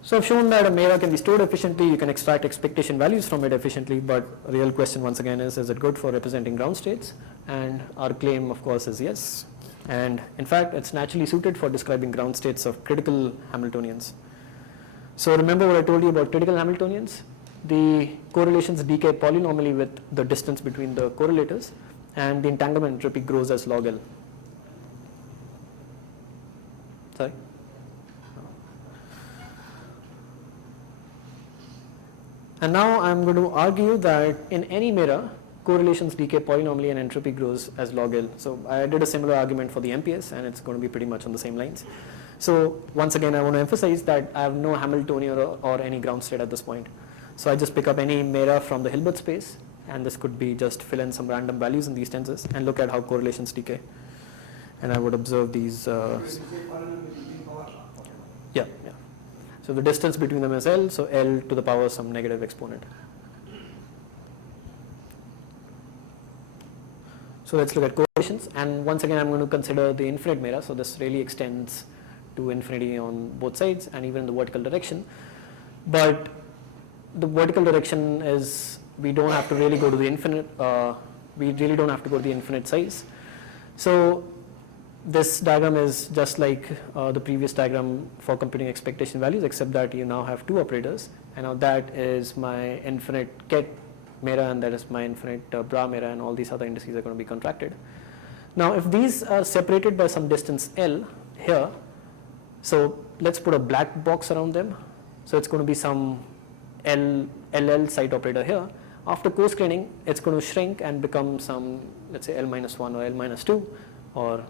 So I've shown that a MERA can be stored efficiently, you can extract expectation values from it efficiently, but a real question once again is it good for representing ground states? And our claim of course is yes. And in fact, it's naturally suited for describing ground states of critical Hamiltonians. So remember what I told you about critical Hamiltonians? The correlations decay polynomially with the distance between the correlators, and the entanglement entropy grows as log L. Sorry? And now I'm going to argue that in any MERA, correlations decay polynomially and entropy grows as log L. So I did a similar argument for the MPS, and it's going to be pretty much on the same lines. So once again, I want to emphasize that I have no Hamiltonian or any ground state at this point. So I just pick up any MERA from the Hilbert space, and this could be just fill in some random values in these tensors and look at how correlations decay. And I would observe these. Yeah. So the distance between them is L, so L to the power some negative exponent. So let's look at correlations, and once again I'm going to consider the infinite MERA, so this really extends to infinity on both sides and even in the vertical direction. But the vertical direction is, we don't have to really go to the infinite, we really don't have to go to the infinite size. So this diagram is just like the previous diagram for computing expectation values, except that you now have 2 operators, and now that is my infinite ket MERA, and that is my infinite bra MERA, and all these other indices are going to be contracted. Now if these are separated by some distance L here, so let's put a black box around them. So it's going to be some LL site operator here. After coarse-graining, it's going to shrink and become some, let's say L-1 or L-2, or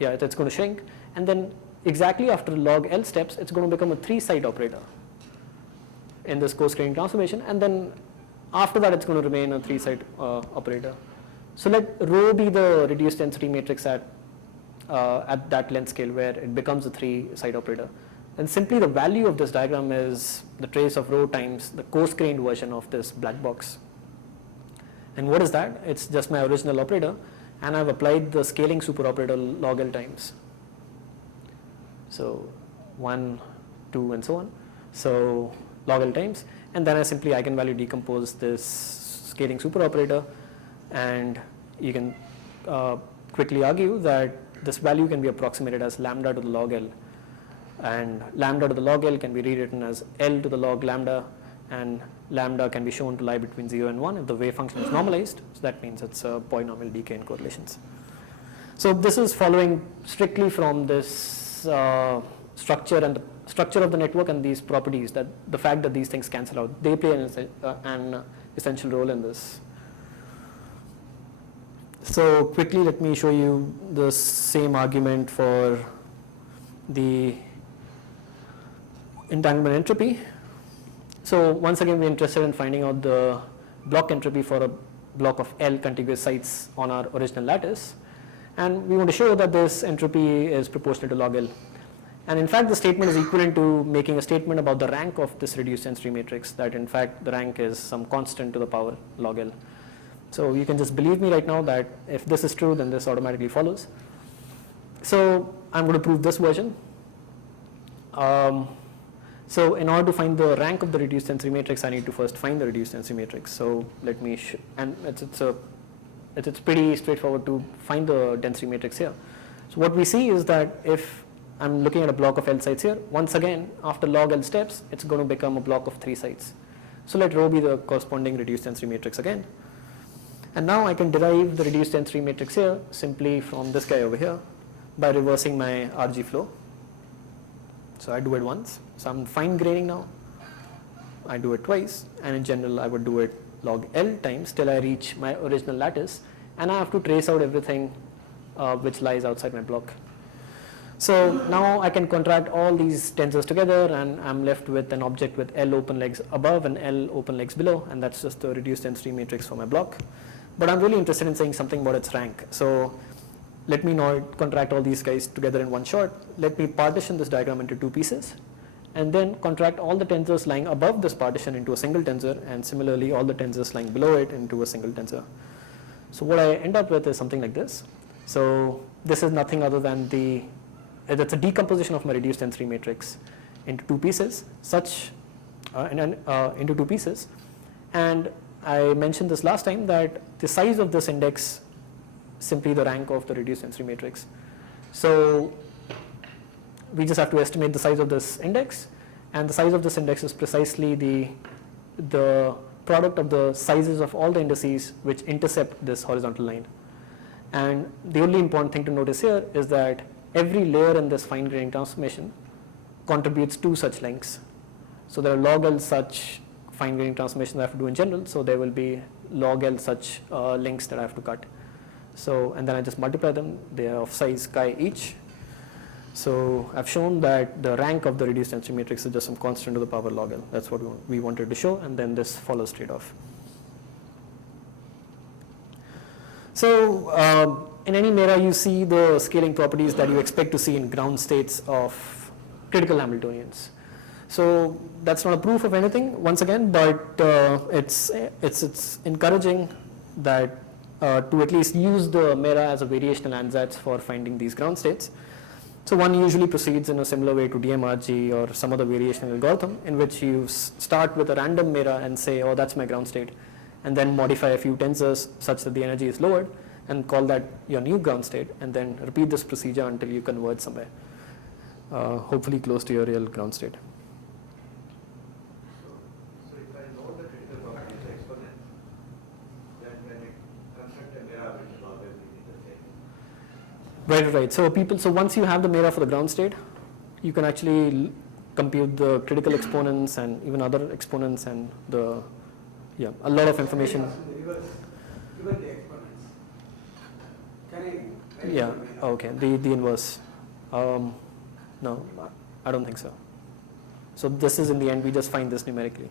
yeah, it's going to shrink. And then exactly after log L steps, it's going to become a 3-site operator in this coarse-graining transformation, and then after that it's going to remain a 3-site operator. So let rho be the reduced density matrix at that length scale where it becomes a 3-site operator. And simply the value of this diagram is the trace of rho times the coarse-grained version of this black box. And what is that? It's just my original operator, and I've applied the scaling superoperator log L times. So 1, 2, and so on. So log L times, and then I simply eigenvalue decompose this scaling superoperator, and you can quickly argue that this value can be approximated as lambda to the log L, and lambda to the log L can be rewritten as L to the log lambda, and lambda can be shown to lie between 0 and 1 if the wave function is normalized. So that means it's a polynomial decay in correlations. So this is following strictly from this structure and the structure of the network and these properties, that the fact that these things cancel out, they play an essential role in this. So quickly let me show you the same argument for the entanglement entropy. So once again we're interested in finding out the block entropy for a block of L contiguous sites on our original lattice, and we want to show that this entropy is proportional to log L. And in fact the statement is equivalent to making a statement about the rank of this reduced density matrix, that in fact the rank is some constant to the power log L. So you can just believe me right now that if this is true, then this automatically follows. So I'm going to prove this version. So in order to find the rank of the reduced density matrix, I need to first find the reduced density matrix. So let me, and it's pretty straightforward to find the density matrix here. So what we see is that if I'm looking at a block of L sites here, once again after log L steps, it's going to become a block of 3 sites. So let rho be the corresponding reduced density matrix again. And now I can derive the reduced density matrix here simply from this guy over here by reversing my RG flow. So I do it once. So I'm fine graining now. I do it twice, and in general I would do it log L times till I reach my original lattice, and I have to trace out everything which lies outside my block. So now I can contract all these tensors together, and I'm left with an object with L open legs above and L open legs below, and that's just the reduced density matrix for my block. But I'm really interested in saying something about its rank. So let me not contract all these guys together in one shot. Let me partition this diagram into 2 pieces, and then contract all the tensors lying above this partition into a single tensor, and similarly all the tensors lying below it into a single tensor. So what I end up with is something like this. So this is nothing other than that's a decomposition of my reduced density matrix into 2 pieces, into 2 pieces. And I mentioned this last time that the size of this index is simply the rank of the reduced density matrix. So we just have to estimate the size of this index, and the size of this index is precisely the product of the sizes of all the indices which intercept this horizontal line. And the only important thing to notice here is that every layer in this fine graining transformation contributes 2 such lengths. So there are log L such fine graining transformations I have to do in general, so there will be log L such links that I have to cut. So, and then I just multiply them, they are of size chi each. So I've shown that the rank of the reduced density matrix is just some constant to the power log L. That's what we wanted to show, and then this follows straight off. So in any MERA you see the scaling properties that you expect to see in ground states of critical Hamiltonians. So that's not a proof of anything once again, but it's encouraging that to at least use the MERA as a variational ansatz for finding these ground states. So one usually proceeds in a similar way to DMRG or some other variational algorithm, in which you start with a random MERA and say, oh, that's my ground state, and then modify a few tensors such that the energy is lowered and call that your new ground state, and then repeat this procedure until you converge somewhere, hopefully close to your real ground state. So if I know the critical properties of exponent, then when I construct a MERA, which will always be the same. Right. So once you have the MERA for the ground state, you can actually compute the critical exponents and even other exponents and a lot of information. Given the exponents, can I? Yeah. Okay. The inverse. No, I don't think so. So this is in the end we just find this numerically.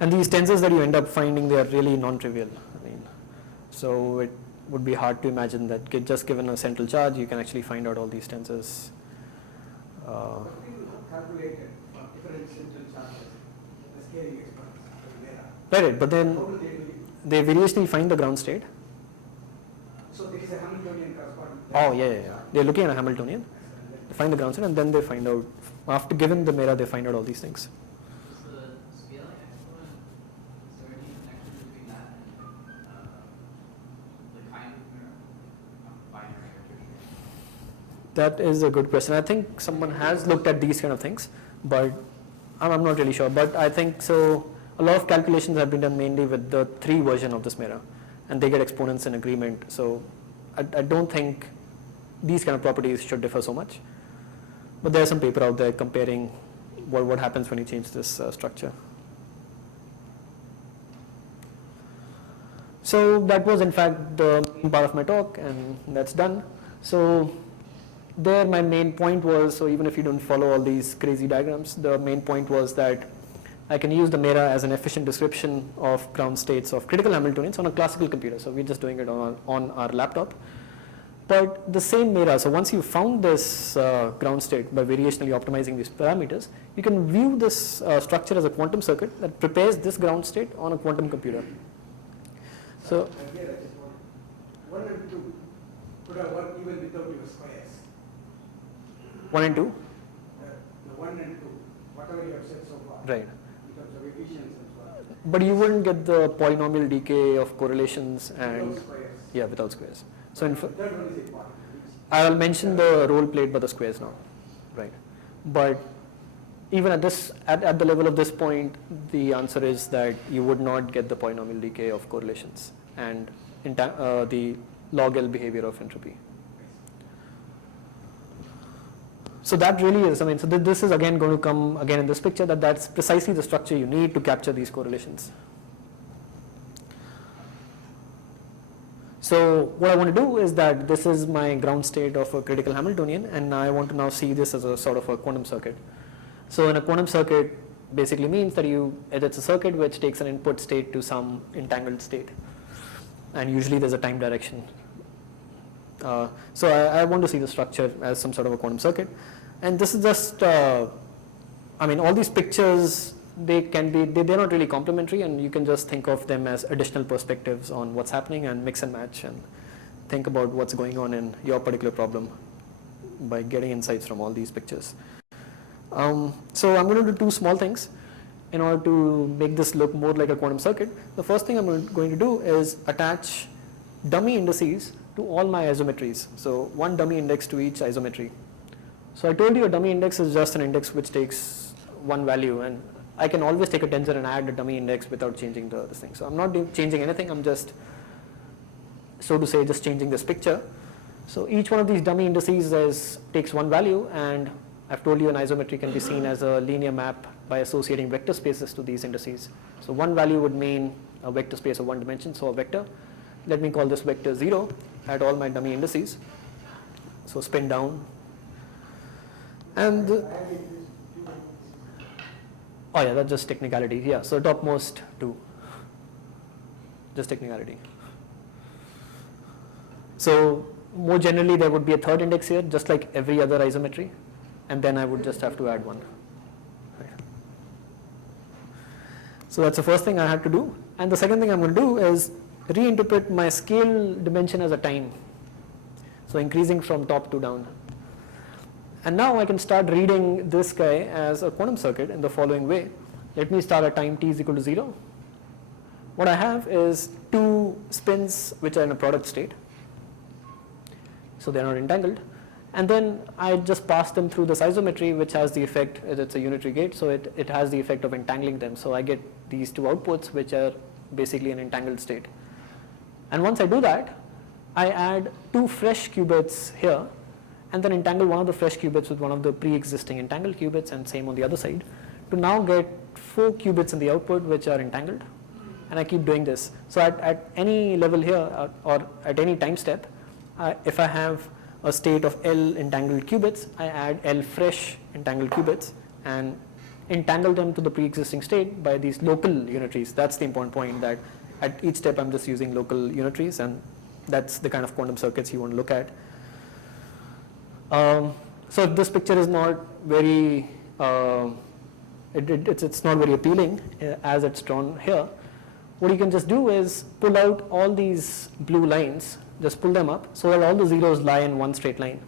And these tensors that you end up finding, they are really non-trivial. I mean, so it would be hard to imagine that just given a central charge, you can actually find out all these tensors But people have calculated for different central charges the scaling exponents for MERA. Right, but then How do they do it? they variously find the ground state. So there is a Hamiltonian corresponding. Oh, yeah. They're looking at a Hamiltonian, they find the ground state, and then they find out, after given the MERA, they find out all these things. Is the scaling exponent, is there any connection between that and the kind of mirror? Binary or tertiary? That is a good question. I think someone has looked at these kind of things, but I'm not really sure. But I think so. A lot of calculations have been done mainly with the 3 version of this MERA, and they get exponents in agreement. So I don't think these kind of properties should differ so much. But there's some paper out there comparing what happens when you change this structure. So that was in fact the main part of my talk, and that's done. So there my main point was, so even if you don't follow all these crazy diagrams, the main point was that I can use the MERA as an efficient description of ground states of critical Hamiltonians on a classical computer. So we're just doing it on our laptop. But the same MERA, so once you found this ground state by variationally optimizing these parameters, you can view this structure as a quantum circuit that prepares this ground state on a quantum computer. So Here I just want 1 and 2 could have worked even without your squares. 1 and 2? The 1 and 2, whatever you have said so far. Right. In terms of efficiency and so on. But you wouldn't get the polynomial decay of correlations and Without squares. yeah, without squares. So in Third one is important. I'll mention the role played by the squares now, right? But even at the level of this point, the answer is that you would not get the polynomial decay of correlations and the log L behavior of entropy. So that really is, I mean, so this is again going to come again in this picture, that's precisely the structure you need to capture these correlations. So what I want to do is that this is my ground state of a critical Hamiltonian, and I want to now see this as a sort of a quantum circuit. So in a quantum circuit basically means that it's a circuit which takes an input state to some entangled state, and usually there's a time direction. So I want to see the structure as some sort of a quantum circuit, and this is just, I mean, all these pictures, they're not really complementary, and you can just think of them as additional perspectives on what's happening and mix and match and think about what's going on in your particular problem by getting insights from all these pictures. So I'm going to do 2 small things in order to make this look more like a quantum circuit. The first thing I'm going to do is attach dummy indices to all my isometries. So 1 dummy index to each isometry. So I told you a dummy index is just an index which takes 1 value, and I can always take a tensor and add a dummy index without changing this thing. So I'm not changing anything, I'm just, so to say, just changing this picture. So each one of these dummy indices takes 1 value, and I've told you an isometry can be seen as a linear map by associating vector spaces to these indices. So 1 value would mean a vector space of 1 dimension, so a vector. Let me call this vector 0 at all my dummy indices. So spin down. And oh yeah, that's just technicality. Yeah, so topmost 2, just technicality. So more generally, there would be a 3rd index here, just like every other isometry, and then I would just have to add 1. Right. So that's the first thing I had to do, and the second thing I'm going to do is reinterpret my scale dimension as a time. So increasing from top to down. And now I can start reading this guy as a quantum circuit in the following way. Let me start at time t is equal to 0. What I have is 2 spins which are in a product state. So they're not entangled. And then I just pass them through this isometry, which has the effect, it's a unitary gate, so it has the effect of entangling them. So I get these 2 outputs which are basically an entangled state. And once I do that, I add 2 fresh qubits here, and then entangle one of the fresh qubits with one of the pre-existing entangled qubits, and same on the other side, to now get 4 qubits in the output which are entangled. And I keep doing this. So at any level here, or at any time step, if I have a state of L entangled qubits, I add L fresh entangled qubits and entangle them to the pre-existing state by these local unitaries. That's the important point, that at each step I'm just using local unitaries, and that's the kind of quantum circuits you want to look at. So if this picture is not very, it's not very appealing as it's drawn here, what you can just do is pull out all these blue lines, just pull them up so that all the zeros lie in one straight line.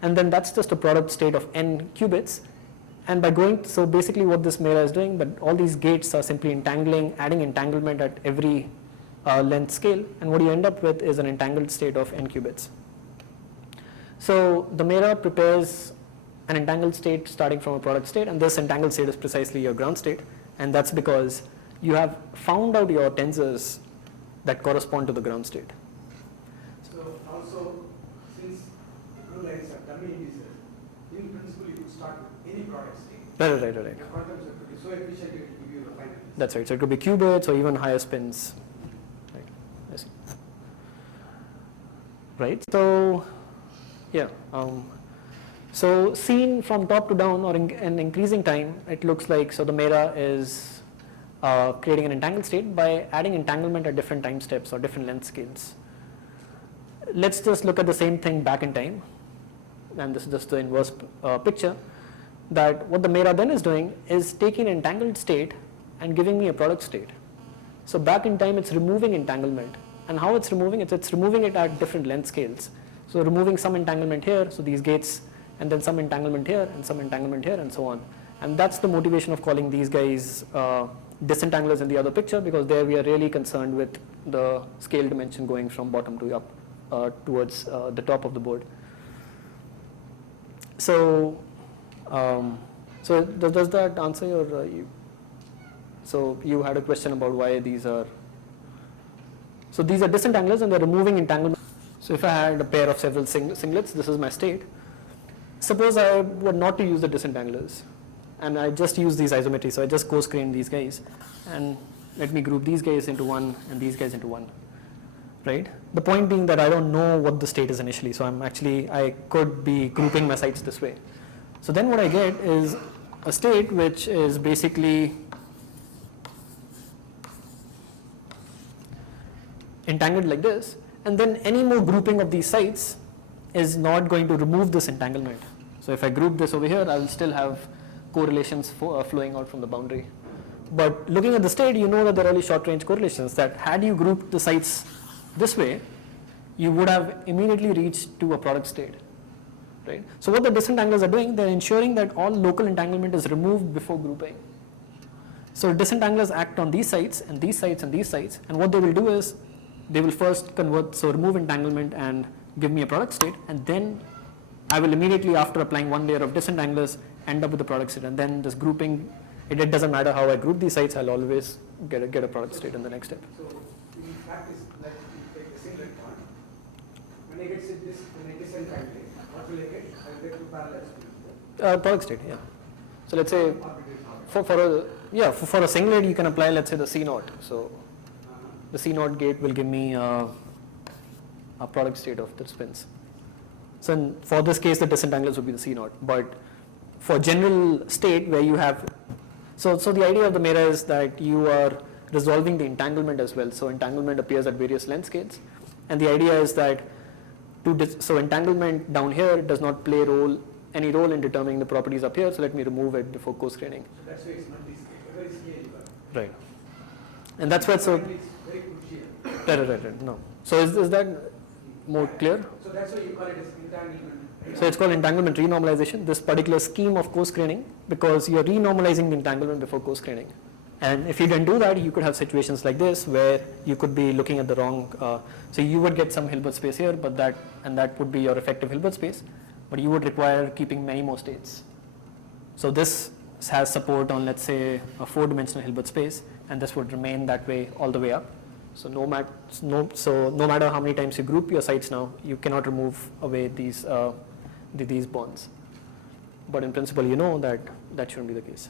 And then that's just a product state of n qubits. And by going, so basically what this MERA is doing, but all these gates are simply entangling, adding entanglement at every length scale, and what you end up with is an entangled state of n qubits. So the MERA prepares an entangled state starting from a product state, and this entangled state is precisely your ground state, and that's because you have found out your tensors that correspond to the ground state. So also, since the blue lines are dummy indices, in principle you could start with any product state. Right. The quantum circuit is so efficient it will give you the final answer. That's right. So it could be qubits or even higher spins. Right. I see. Right. So yeah. So seen from top to down or in increasing time, it looks like so the MERA is creating an entangled state by adding entanglement at different time steps or different length scales. Let's just look at the same thing back in time, and this is just the inverse picture. That what the MERA then is doing is taking an entangled state and giving me a product state. So back in time it's removing entanglement, and how it's removing it? It's removing it at different length scales. So removing some entanglement here, so these gates, and then some entanglement here and some entanglement here and so on. And that's the motivation of calling these guys disentanglers in the other picture, because there we are really concerned with the scale dimension going from bottom to up towards the top of the board. So, so does that answer your? So you had a question about why these are. So these are disentanglers and they're removing entanglement. So if I had a pair of several singlets, this is my state. Suppose I were not to use the disentanglers, and I just use these isometries, so I just coarse-grain these guys, and let me group these guys into one and these guys into one, right? The point being that I don't know what the state is initially, so I could be grouping my sites this way. So then what I get is a state which is basically entangled like this, and then any more grouping of these sites is not going to remove this entanglement. So if I group this over here, I will still have correlations flowing out from the boundary. But looking at the state, you know that there are only short range correlations, that had you grouped the sites this way, you would have immediately reached to a product state, right? So what the disentanglers are doing, they're ensuring that all local entanglement is removed before grouping. So disentanglers act on these sites and these sites and these sites, and what they will do is they will first convert, so remove entanglement and give me a product state, and then I will immediately, after applying one layer of disentanglers, end up with the product state. And then this grouping, it doesn't matter how I group these sites, I'll always get a product state in the next step. So in practice, like you take the singlet point, when I get this, when I disentangle it, what will I get? I will get two parallel spins. Product state, yeah. So let's say for a singlet, you can apply, let's say, the C naught. So the C naught gate will give me a product state of the spins. So for this case, the disentanglers would be the C naught. But for general state where you have, so the idea of the MERA is that you are resolving the entanglement as well. So entanglement appears at various length scales, and the idea is that so entanglement down here does not play any role in determining the properties up here. So let me remove it before coarse-graining. So that's why it's multi-scale, every scale. Right. And that's why It's very crucial. Right. No. So is that more clear? So that's why you call it as entanglement. So it's called entanglement renormalization, this particular scheme of coarse-graining, because you're renormalizing the entanglement before coarse-graining. And if you didn't do that, you could have situations like this where you could be looking at the wrong, so you would get some Hilbert space here, but that would be your effective Hilbert space, but you would require keeping many more states. So this has support on, let's say, a 4-dimensional Hilbert space, and this would remain that way all the way up. So no matter how many times you group your sites now, you cannot remove away these bonds. But in principle, you know that shouldn't be the case.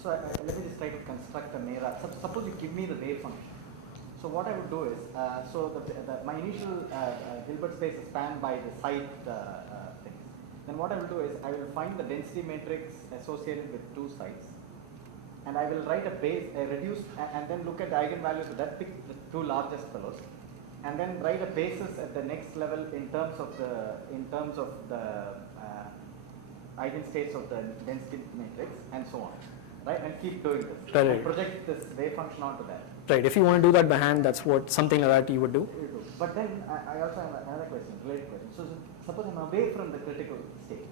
So let me just try to construct a MERA. Suppose you give me the wave function. So what I would do is, my initial Hilbert space is spanned by the site things. Then what I will do is, I will find the density matrix associated with two sites, and I will write a reduce, and then look at the eigenvalues of that, pick the two largest fellows, and then write a basis at the next level in terms of the eigenstates of the density matrix and so on, right? And keep doing this. Right. And project this wave function onto that. Right. If you want to do that by hand, that's what something like that you would do. But then I also have another question, related question. So suppose I'm away from the critical state.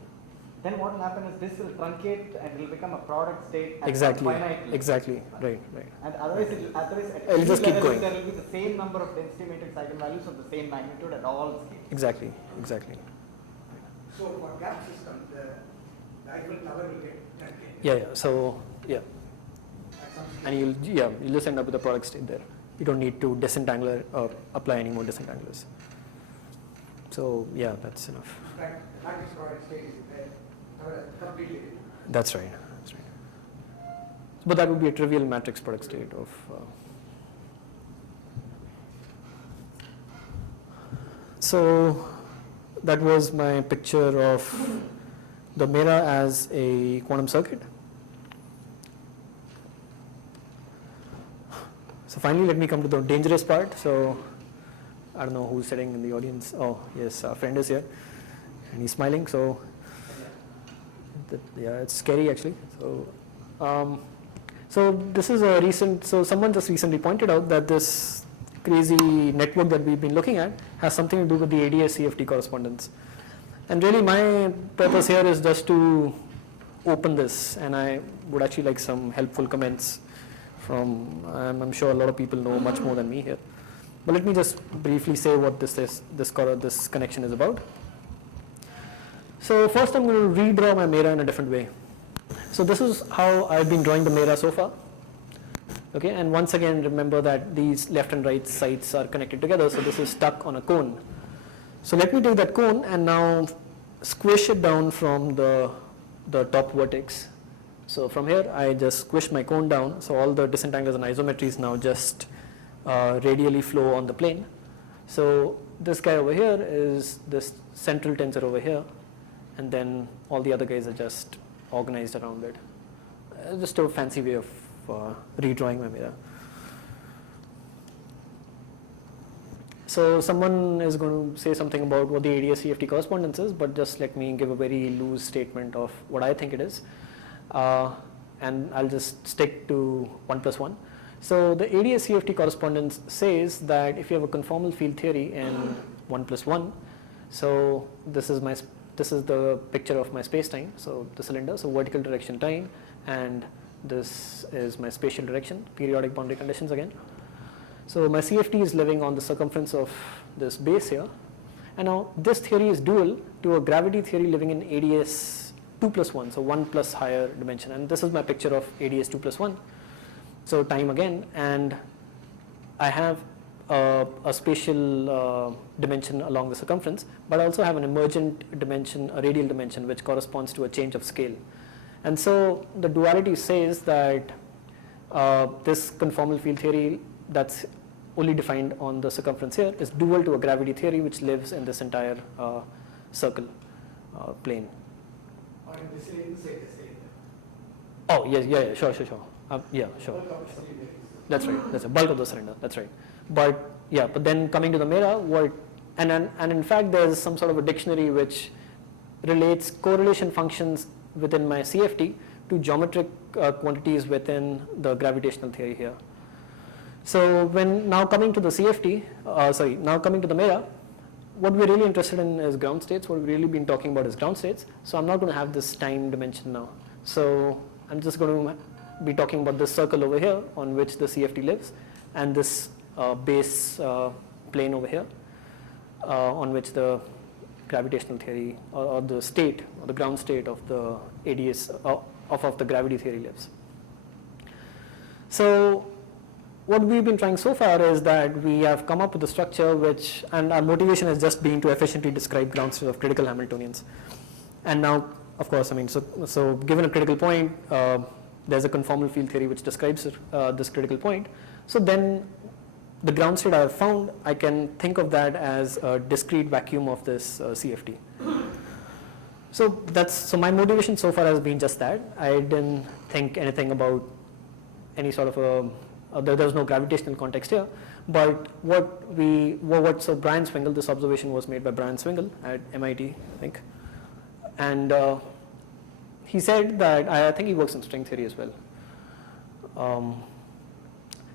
Then what will happen is this will truncate and it will become a product state at Exactly. finite level. Exactly. Right. Right. And otherwise at It'll any just keep level going. there will be the same number of density matrix eigenvalues of the same magnitude at all scales. Exactly. Exactly. So for gap system, the Eiffel Tower will get truncated. Yeah. Yeah. So yeah. At some scale. And you'll just end up with a product state there. You don't need to disentangle or apply any more disentanglers. So yeah, that's enough. In fact, the matrix product state is completely different. That's right. That's right. But that would be a trivial matrix product state of. So that was my picture of the MERA as a quantum circuit. So finally, let me come to the dangerous part. So I don't know who's sitting in the audience. Oh, yes, our friend is here, and he's smiling. So yeah, it's scary actually. So this is a recent. So someone just recently pointed out that this crazy network that we've been looking at has something to do with the ADS-CFT correspondence. And really, my purpose here is just to open this, and I would actually like some helpful comments from. I'm sure a lot of people know much more than me here. But let me just briefly say what this connection is about. So first I'm going to redraw my MERA in a different way. So this is how I've been drawing the MERA so far. Okay, and once again remember that these left and right sides are connected together, so this is stuck on a cone. So let me take that cone and now squish it down from the top vertex. So from here I just squish my cone down, so all the disentanglers and isometries now just radially flow on the plane. So this guy over here is this central tensor over here, and then all the other guys are just organized around it. Just a fancy way of redrawing my MERA. So someone is going to say something about what the ADS-CFT correspondence is, but just let me give a very loose statement of what I think it is. And I'll just stick to 1 plus 1. So the ADS-CFT correspondence says that if you have a conformal field theory in 1 plus 1, so this is the picture of my space-time, so the cylinder, so vertical direction time, and this is my spatial direction, periodic boundary conditions again. So my CFT is living on the circumference of this base here, and now this theory is dual to a gravity theory living in ADS 2 plus 1, so 1 plus higher dimension, and this is my picture of ADS 2 plus 1. So time again, and I have a spatial dimension along the circumference, but I also have an emergent dimension, a radial dimension, which corresponds to a change of scale. And so the duality says that this conformal field theory that's only defined on the circumference here is dual to a gravity theory which lives in this entire circle plane. Or in the inside the cylinder. Oh, yes, sure. Yeah, sure. Bulk of the cylinder is- That's right. That's a bulk of the cylinder. That's right. But yeah, but then coming to the MERA, and in fact, there's some sort of a dictionary which relates correlation functions within my CFT to geometric quantities within the gravitational theory here. So when now coming to the CFT, now coming to the MERA, what we're really interested in is ground states. What we've really been talking about is ground states. So I'm not going to have this time dimension now. So I'm just going to be talking about this circle over here on which the CFT lives, and this base plane over here on which the gravitational theory or the state or the ground state of the ADS of the gravity theory lives. So what we've been trying so far is that we have come up with a structure which, and our motivation has just been to efficiently describe ground states of critical Hamiltonians. And now, of course, I mean, so given a critical point, there's a conformal field theory which describes this critical point. So then the ground state I have found, I can think of that as a discrete vacuum of this CFT. So my motivation so far has been just that. I didn't think anything about any sort of there was no gravitational context here, But so Brian Swingle, this observation was made by Brian Swingle at MIT, I think, and he said that, I think he works in string theory as well.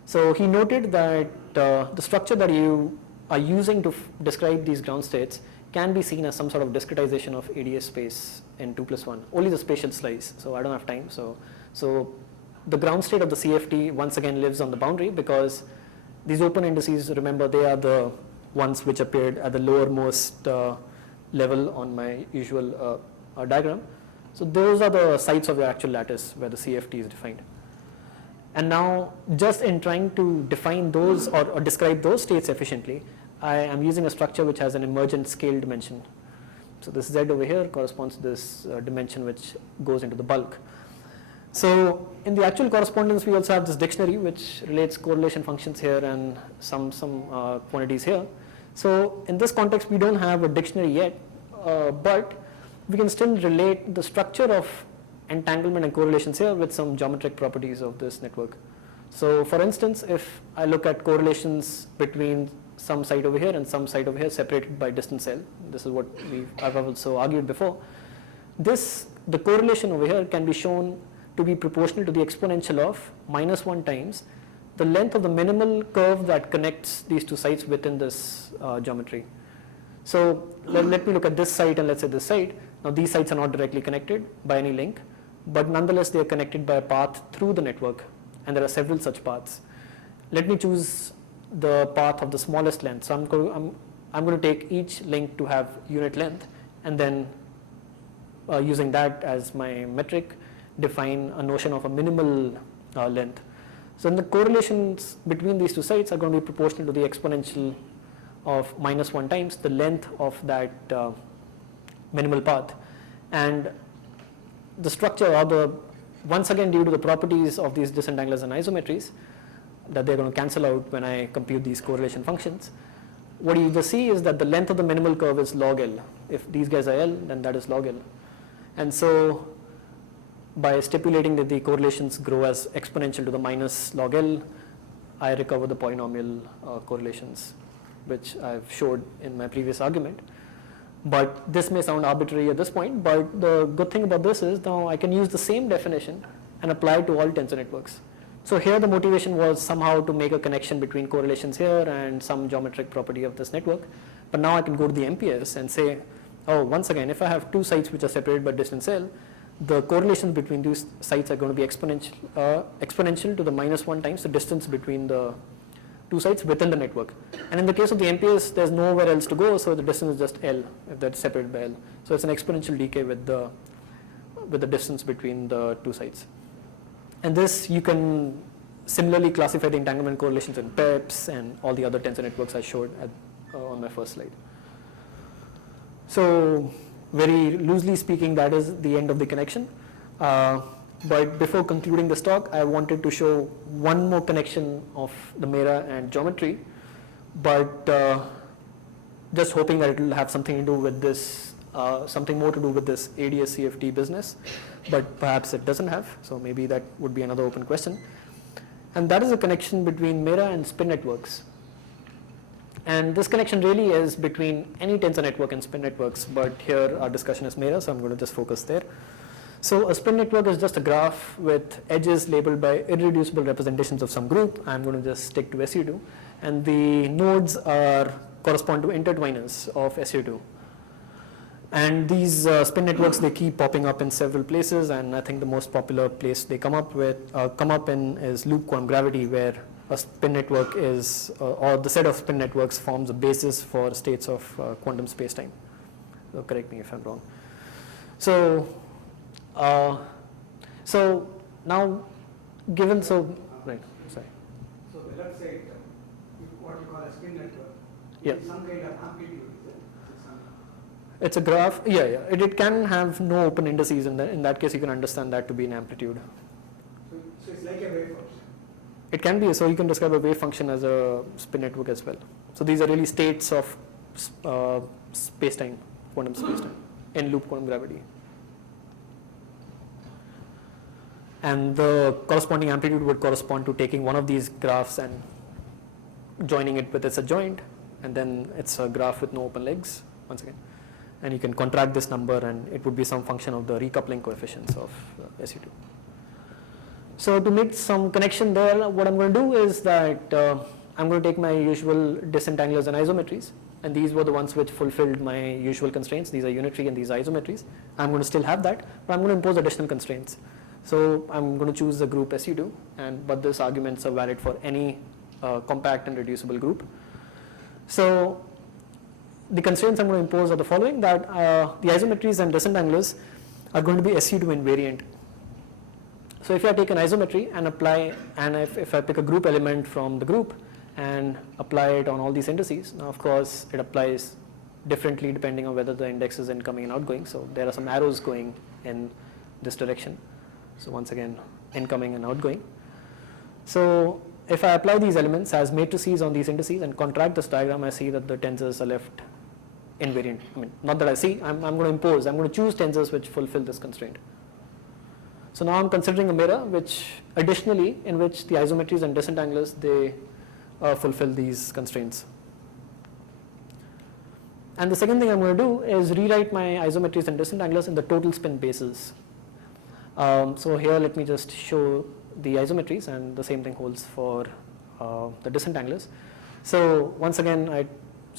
So he noted that the structure that you are using to describe these ground states can be seen as some sort of discretization of ADS space in 2+1, only the spatial slice, so I don't have time. So the ground state of the CFT once again lives on the boundary, because these open indices, remember, they are the ones which appeared at the lowermost level on my usual diagram. So those are the sites of the actual lattice where the CFT is defined. And now, just in trying to define those or describe those states efficiently, I am using a structure which has an emergent scale dimension. So this Z over here corresponds to this dimension which goes into the bulk. So in the actual correspondence, we also have this dictionary which relates correlation functions here and some quantities here. So in this context, we don't have a dictionary yet, but we can still relate the structure of entanglement and correlations here with some geometric properties of this network. So for instance, if I look at correlations between some site over here and some site over here separated by distance L, this is what I've also argued before, the correlation over here can be shown to be proportional to the exponential of -1 times the length of the minimal curve that connects these two sites within this geometry. So let me look at this site and let's say this site. Now these sites are not directly connected by any link, but nonetheless they are connected by a path through the network, and there are several such paths. Let me choose the path of the smallest length. So I'm going to take each link to have unit length, and then using that as my metric, define a notion of a minimal length. So then the correlations between these two sites are going to be proportional to the exponential of -1 times the length of that minimal path. And the structure, once again due to the properties of these disentanglers and isometries, that they're going to cancel out when I compute these correlation functions, what you either see is that the length of the minimal curve is log L. If these guys are L, then that is log L. And so by stipulating that the correlations grow as exponential to the minus log L, I recover the polynomial correlations, which I've showed in my previous argument. But this may sound arbitrary at this point, but the good thing about this is now I can use the same definition and apply it to all tensor networks. So here the motivation was somehow to make a connection between correlations here and some geometric property of this network. But now I can go to the MPS and say, oh, once again, if I have two sites which are separated by distance L, the correlations between these sites are going to be exponential to the -1 times the distance between the two sites within the network. And in the case of the MPS, there's nowhere else to go, so the distance is just L if that's separated by L. So it's an exponential decay with the distance between the two sites. And this, you can similarly classify the entanglement correlations in PEPs and all the other tensor networks I showed on my first slide. So very loosely speaking, that is the end of the connection. But before concluding this talk, I wanted to show one more connection of the MERA and geometry, but just hoping that it will have something to do with this, something more to do with this ADS CFT business, but perhaps it doesn't have, so maybe that would be another open question. And that is a connection between MERA and spin networks. And this connection really is between any tensor network and spin networks, but here our discussion is MERA, so I'm going to just focus there. So a spin network is just a graph with edges labeled by irreducible representations of some group. I'm going to just stick to SU2. And the nodes correspond to intertwiners of SU2. And these spin networks, they keep popping up in several places, and I think the most popular place they come up in is loop quantum gravity, where a spin network is, or the set of spin networks forms a basis for states of quantum spacetime. So correct me if I'm wrong. So now, given right, sorry. So let's say what you call a spin network, Yeah. some kind of amplitude, is it? It's a graph, yeah. It can have no open indices, in that case you can understand that to be an amplitude. So it's like a wave function. It can be, so you can describe a wave function as a spin network as well. So these are really states of spacetime, quantum spacetime, in loop quantum gravity. And the corresponding amplitude would correspond to taking one of these graphs and joining it with its adjoint, and then it's a graph with no open legs once again. And you can contract this number, and it would be some function of the recoupling coefficients of SU2. So to make some connection there, what I'm going to do is that I'm going to take my usual disentanglers and isometries, and these were the ones which fulfilled my usual constraints. These are unitary and these are isometries. I'm going to still have that, but I'm going to impose additional constraints. So I'm going to choose the group SU2, but these arguments are valid for any compact and reducible group. So the constraints I'm going to impose are the following, that the isometries and disentanglers are going to be SU2 invariant. So if I take an isometry and apply, and if I pick a group element from the group and apply it on all these indices, now of course it applies differently depending on whether the index is incoming and outgoing. So there are some arrows going in this direction. So once again, incoming and outgoing. So if I apply these elements as matrices on these indices and contract this diagram, I see that the tensors are left invariant. I mean, not that I see, I'm going to impose, I'm going to choose tensors which fulfill this constraint. So now I'm considering a MERA which additionally, in which the isometries and disentanglers, they fulfill these constraints. And the second thing I'm going to do is rewrite my isometries and disentanglers in the total spin basis. So here let me just show the isometries, and the same thing holds for the disentanglers. So once again,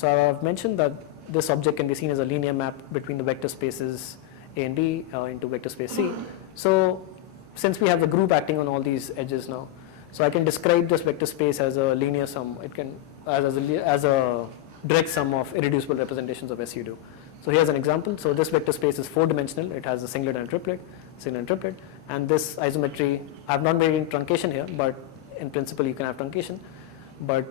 I've mentioned that this object can be seen as a linear map between the vector spaces A and D into vector space C. So since we have the group acting on all these edges now, so I can describe this vector space as a linear sum. It can as a direct sum of irreducible representations of SU2. So here's an example. So this vector space is 4-dimensional. It has a singlet and a triplet, and this isometry, I have not made any truncation here, but in principle you can have truncation. But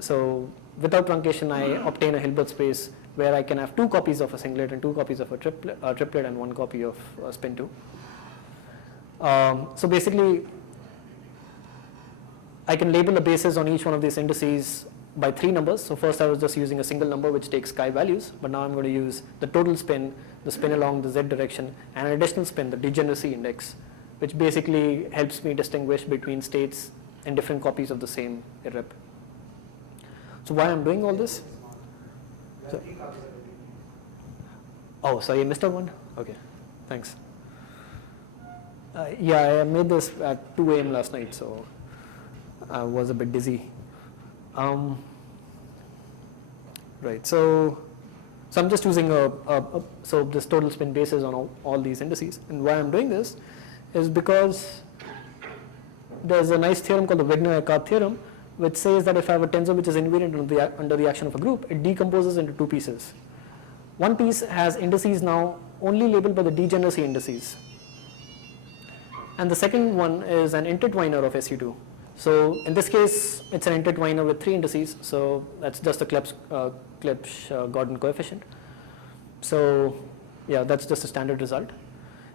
so without truncation, I obtain a Hilbert space where I can have 2 copies of a singlet and 2 copies of a triplet and 1 copy of spin 2. So basically, I can label a basis on each one of these indices by 3 numbers. So first I was just using a single number which takes chi values, but now I'm going to use the total spin, the spin along the z direction, and an additional spin, the degeneracy index, which basically helps me distinguish between states in different copies of the same irrep. So why I'm doing all this? So, oh, sorry, I missed out one? Okay, thanks. Yeah, I made this at 2 a.m. last night, so I was a bit dizzy. Right, so I'm just using so this total spin basis on all these indices, and why I'm doing this is because there's a nice theorem called the Wigner-Eckart theorem, which says that if I have a tensor which is invariant under the action of a group, it decomposes into 2 pieces. One piece has indices now only labeled by the degeneracy indices, and the second one is an intertwiner of SU2. So in this case, it's an intertwiner with 3 indices, so that's just a Clebsch-Gordon coefficient. So yeah, that's just a standard result.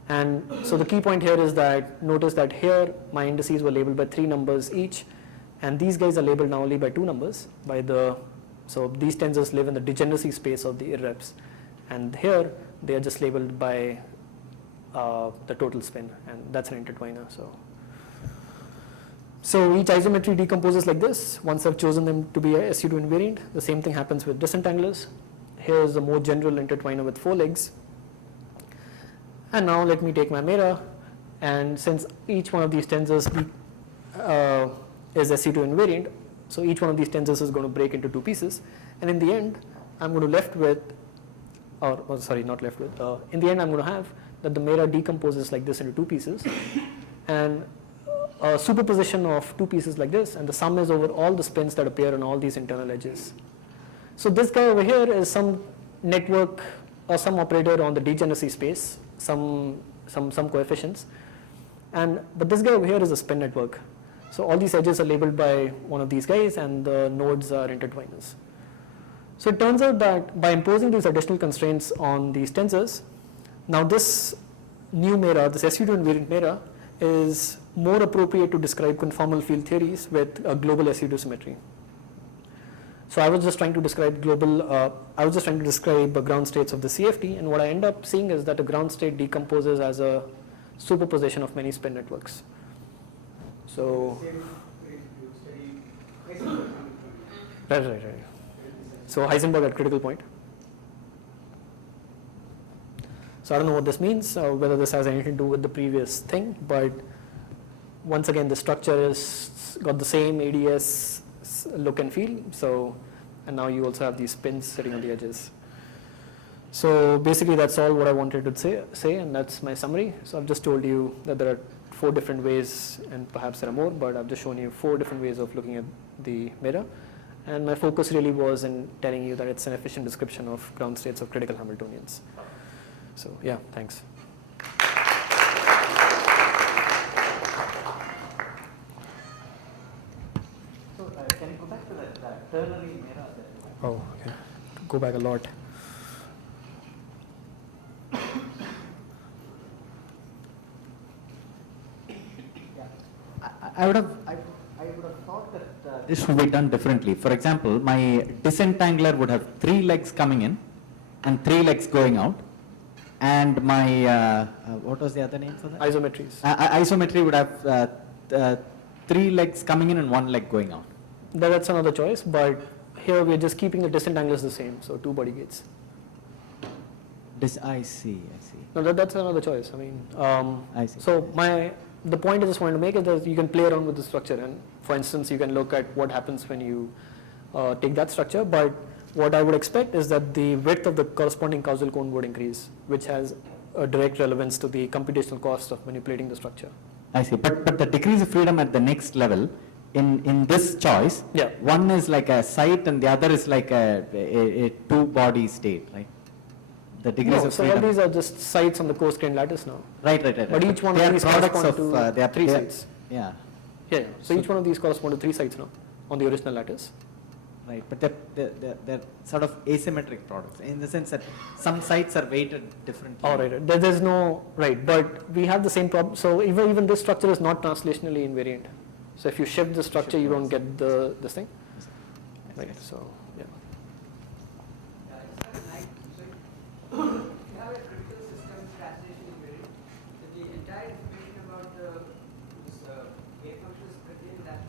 And so the key point here is that notice that here my indices were labeled by 3 numbers each, and these guys are labeled now only by 2 numbers. So these tensors live in the degeneracy space of the irreps, and here they are just labeled by the total spin, and that's an intertwiner. So each isometry decomposes like this. Once I've chosen them to be SU2 invariant, the same thing happens with disentanglers. Here's a more general intertwiner with 4 legs. And now let me take my MERA, and since each one of these tensors is SU2 invariant, so each one of these tensors is going to break into 2 pieces, and in the end I'm going to left with, in the end I'm going to have that the MERA decomposes like this into 2 pieces, and a superposition of 2 pieces like this, and the sum is over all the spins that appear on all these internal edges. So this guy over here is some network or some operator on the degeneracy space, some coefficients, but this guy over here is a spin network. So all these edges are labeled by one of these guys, and the nodes are intertwiners. So it turns out that by imposing these additional constraints on these tensors, now this new MERA, this SU2 invariant MERA, is more appropriate to describe conformal field theories with a global SU2 symmetry. So I was just trying to describe ground states of the CFT, and what I end up seeing is that a ground state decomposes as a superposition of many spin networks. So Right. So Heisenberg at critical point. So I don't know what this means, whether this has anything to do with the previous thing, but once again, the structure is got the same ADS look and feel. So, and now you also have these pins sitting on the edges. So basically, that's all what I wanted to say, and that's my summary. So I've just told you that there are 4 different ways, and perhaps there are more, but I've just shown you 4 different ways of looking at the MERA. And my focus really was in telling you that it's an efficient description of ground states of critical Hamiltonians. So yeah, thanks. So can you go back to that ternary MERA? Oh, okay. Go back a lot. I would have thought that this would be done differently. For example, my disentangler would have 3 legs coming in and 3 legs going out, and my what was the other name for that? Isometries. Isometry would have 3 legs coming in and 1 leg going out. That's another choice, but here we're just keeping the disentanglers the same, so 2 body gates. I see. No, that's another choice. I mean, I see. so the point I just wanted to make is that you can play around with the structure, and for instance, you can look at what happens when you take that structure, but what I would expect is that the width of the corresponding causal cone would increase, which has a direct relevance to the computational cost of manipulating the structure. I see, but the degrees of freedom at the next level, in this choice, Yeah. one is like a site and the other is like a 2-body state, right? The degrees No, of so freedom. all these are just sites on the coarse-grained lattice now. Right. But each one they of are these products correspond of to they are 3 they are- sites. Yeah, Yeah. So each one of these correspond to 3 sites now on the original lattice. right. But they're sort of asymmetric products in the sense that some sites are weighted differently. Oh, right. There's no, right, but we have the same problem. So even this structure is not translationally invariant. So if you shift the structure, you don't get this thing. Right, so, yeah. If you have a critical system translation invariant, then the entire information about this wave function is written in that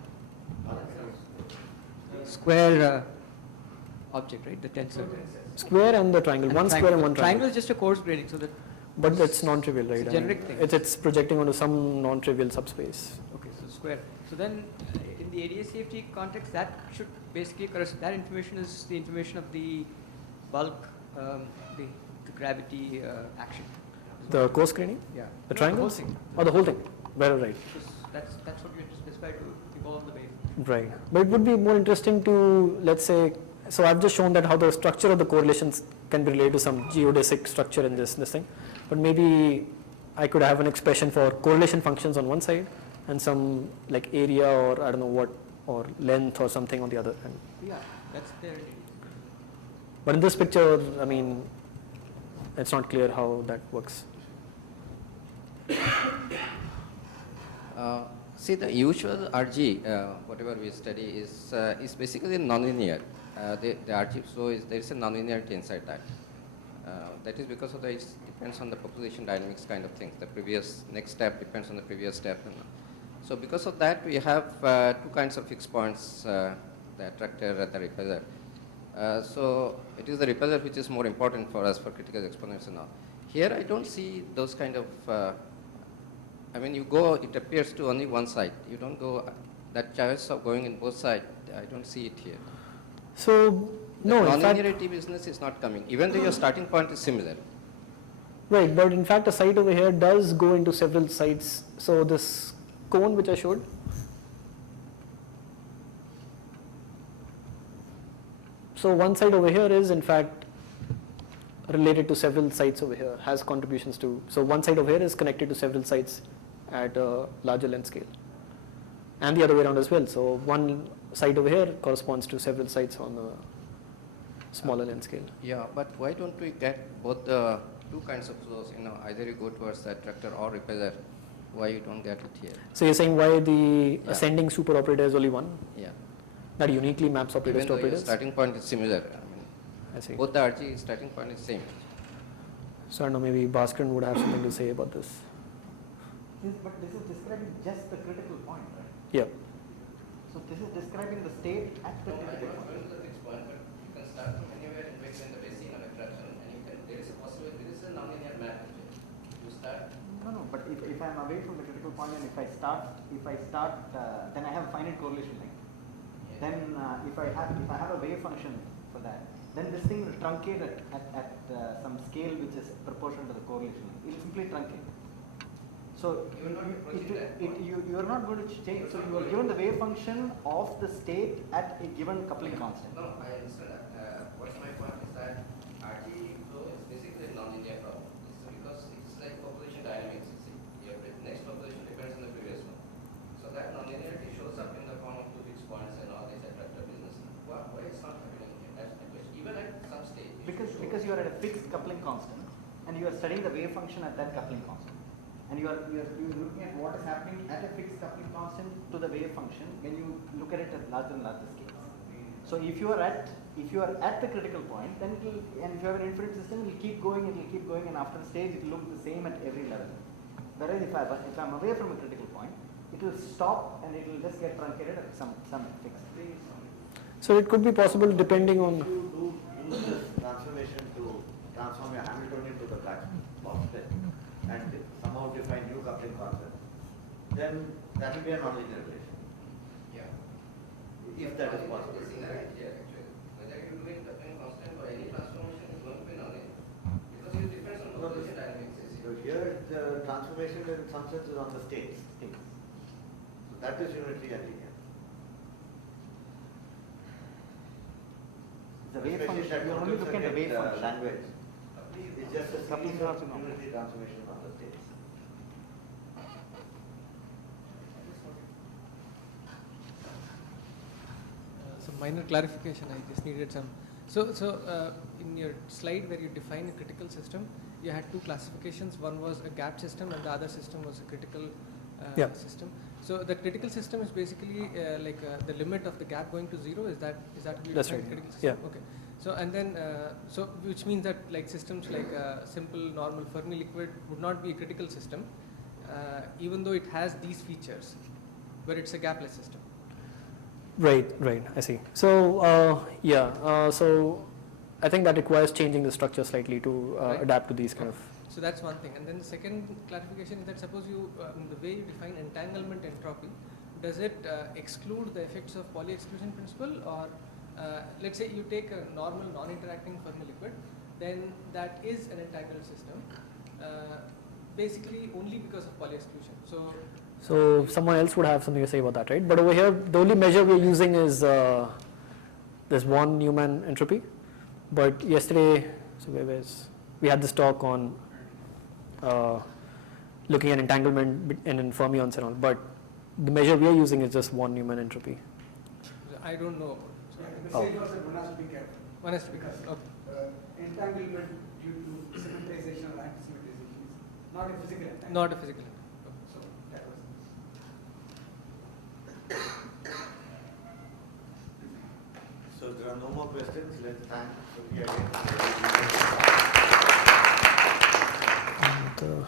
square object, right? The tensor. Square and the triangle, one square and one Triangle triangle. is just a coarse graining, so that. But that's non-trivial, right? It's a I mean, generic thing. It's projecting onto some non-trivial subspace. Okay, so square. So then, in the ADS safety context, that should basically correspond. That information is the information of the bulk, the gravity action. The coarse graining? Yeah. The No, triangles? The whole thing. Oh, the whole thing. Well, right. Because that's what we have to specify to evolve the wave. Right. But it would be more interesting to, let's say, so I've just shown that how the structure of the correlations can be related to some geodesic structure in this thing. But maybe I could have an expression for correlation functions on one side and some like area or I don't know what, or length or something on the other end. Yeah, that's there. But in this picture, I mean, it's not clear how that works. See, the usual RG, whatever we study, is basically nonlinear. The RG flow there is a nonlinearity inside that. That is because of it depends on the population dynamics kind of things. The next step depends on the previous step. So because of that, we have 2 kinds of fixed points, the attractor and the repeller. So it is the repeller which is more important for us for critical exponents and all. Here I don't see those kind of, I mean you go, it appears to only one side. You don't go, that choice of going in both sides, I don't see it here. So, no, the in fact, nonlinearity business is not coming, even though your starting point is similar. right, but in fact a site over here does go into several sites. So this cone which I showed, so one side over here is in fact related to several sites over here, has contributions to, so one side over here is connected to several sites at a larger length scale. And the other way around as well. So one site over here corresponds to several sites on a smaller length scale. Yeah, but why don't we get both the 2 kinds of flows, either you go towards the attractor or repeller, why you don't get it here? So you're saying why the Yeah. ascending super operator is only one? Yeah. That uniquely maps operators Even to though your operators? starting point is similar, I see. both the RG starting point is same. So I don't know, maybe Bhaskaran would have something to say about this. But this is describing just the critical point, right? Yeah. So this is describing the state at the No, I'm critical not point. going to the fixed point, but you can start from anywhere in between the basin of attraction, and you can, there is a possibility, there is a nonlinear map actually. You start, No, but if I'm away from the critical point and if I start, then I have a finite correlation length. yeah. Then if I have a wave function for that, then this thing will truncate at some scale which is proportional to the correlation length. It will simply truncate. So You will not be approaching that point. you are not going to change. So you are given the wave function of the state at a given coupling constant. No, I understand that. What's my point is that RG flow is basically a nonlinear problem. It's because it's like population dynamics. You see, your next population depends on the previous one. So that nonlinearity shows up in the form of two fixed points and all this attractor business. Why it's not happening here? That's my question. Even at some stage. Because you are at a fixed coupling constant and you are studying the wave function at that coupling constant. And you are looking at what is happening at a fixed coupling constant to the wave function when you look at it at larger and larger scales. So if you are at the critical point, then and if you have an infinite system, it will keep going, and after a stage it will look the same at every level. Whereas if I'm away from a critical point, it will stop and it will just get truncated at some fixed. So it could be possible depending on. If you do use this transformation to transform your Hamiltonian to the box set and somehow define new coupling concept, then that will be a nonlinear relation. Yeah. If that is possible. It's in idea actually. Whether you're doing coupling constant or any transformation is going to be nonlinear. Because it depends on population dynamics. You see. So here the transformation in some sense is on the states. So that is unitary and linear. The wave Especially function, that you are only looking at the wave function. language. It's just a Coupling series of also not. unitary transformation on the states. Some minor clarification, I just needed some. So in your slide where you define a critical system, you had two classifications. One was a gap system and the other system was a critical Yeah. system. So the critical system is basically the limit of the gap going to zero. Is that how you That's define right, critical yeah. system? Okay. So and then which means that like systems like simple normal Fermi liquid would not be a critical system, even though it has these features, but it's a gapless system. Right, I see. So so I think that requires changing the structure slightly to Right. adapt to these kind of. So that's one thing. And then the second clarification is that suppose you, the way you define entanglement entropy, does it exclude the effects of Pauli exclusion principle, or let's say you take a normal non-interacting Fermi liquid, then that is an entangled system, basically only because of Pauli exclusion. So someone else would have something to say about that, right? But over here, the only measure we're using is this von Neumann entropy. But yesterday, so we had this talk on looking at entanglement and in fermions and all. But the measure we are using is just von Neumann entropy. I don't know. The message was that one has to be careful. One has to be Because okay. entanglement due to symmetrization or anti-symmetrization is not a physical entanglement. Not a physical. So that was. So if there are no more questions, let's thank Sophia again. And,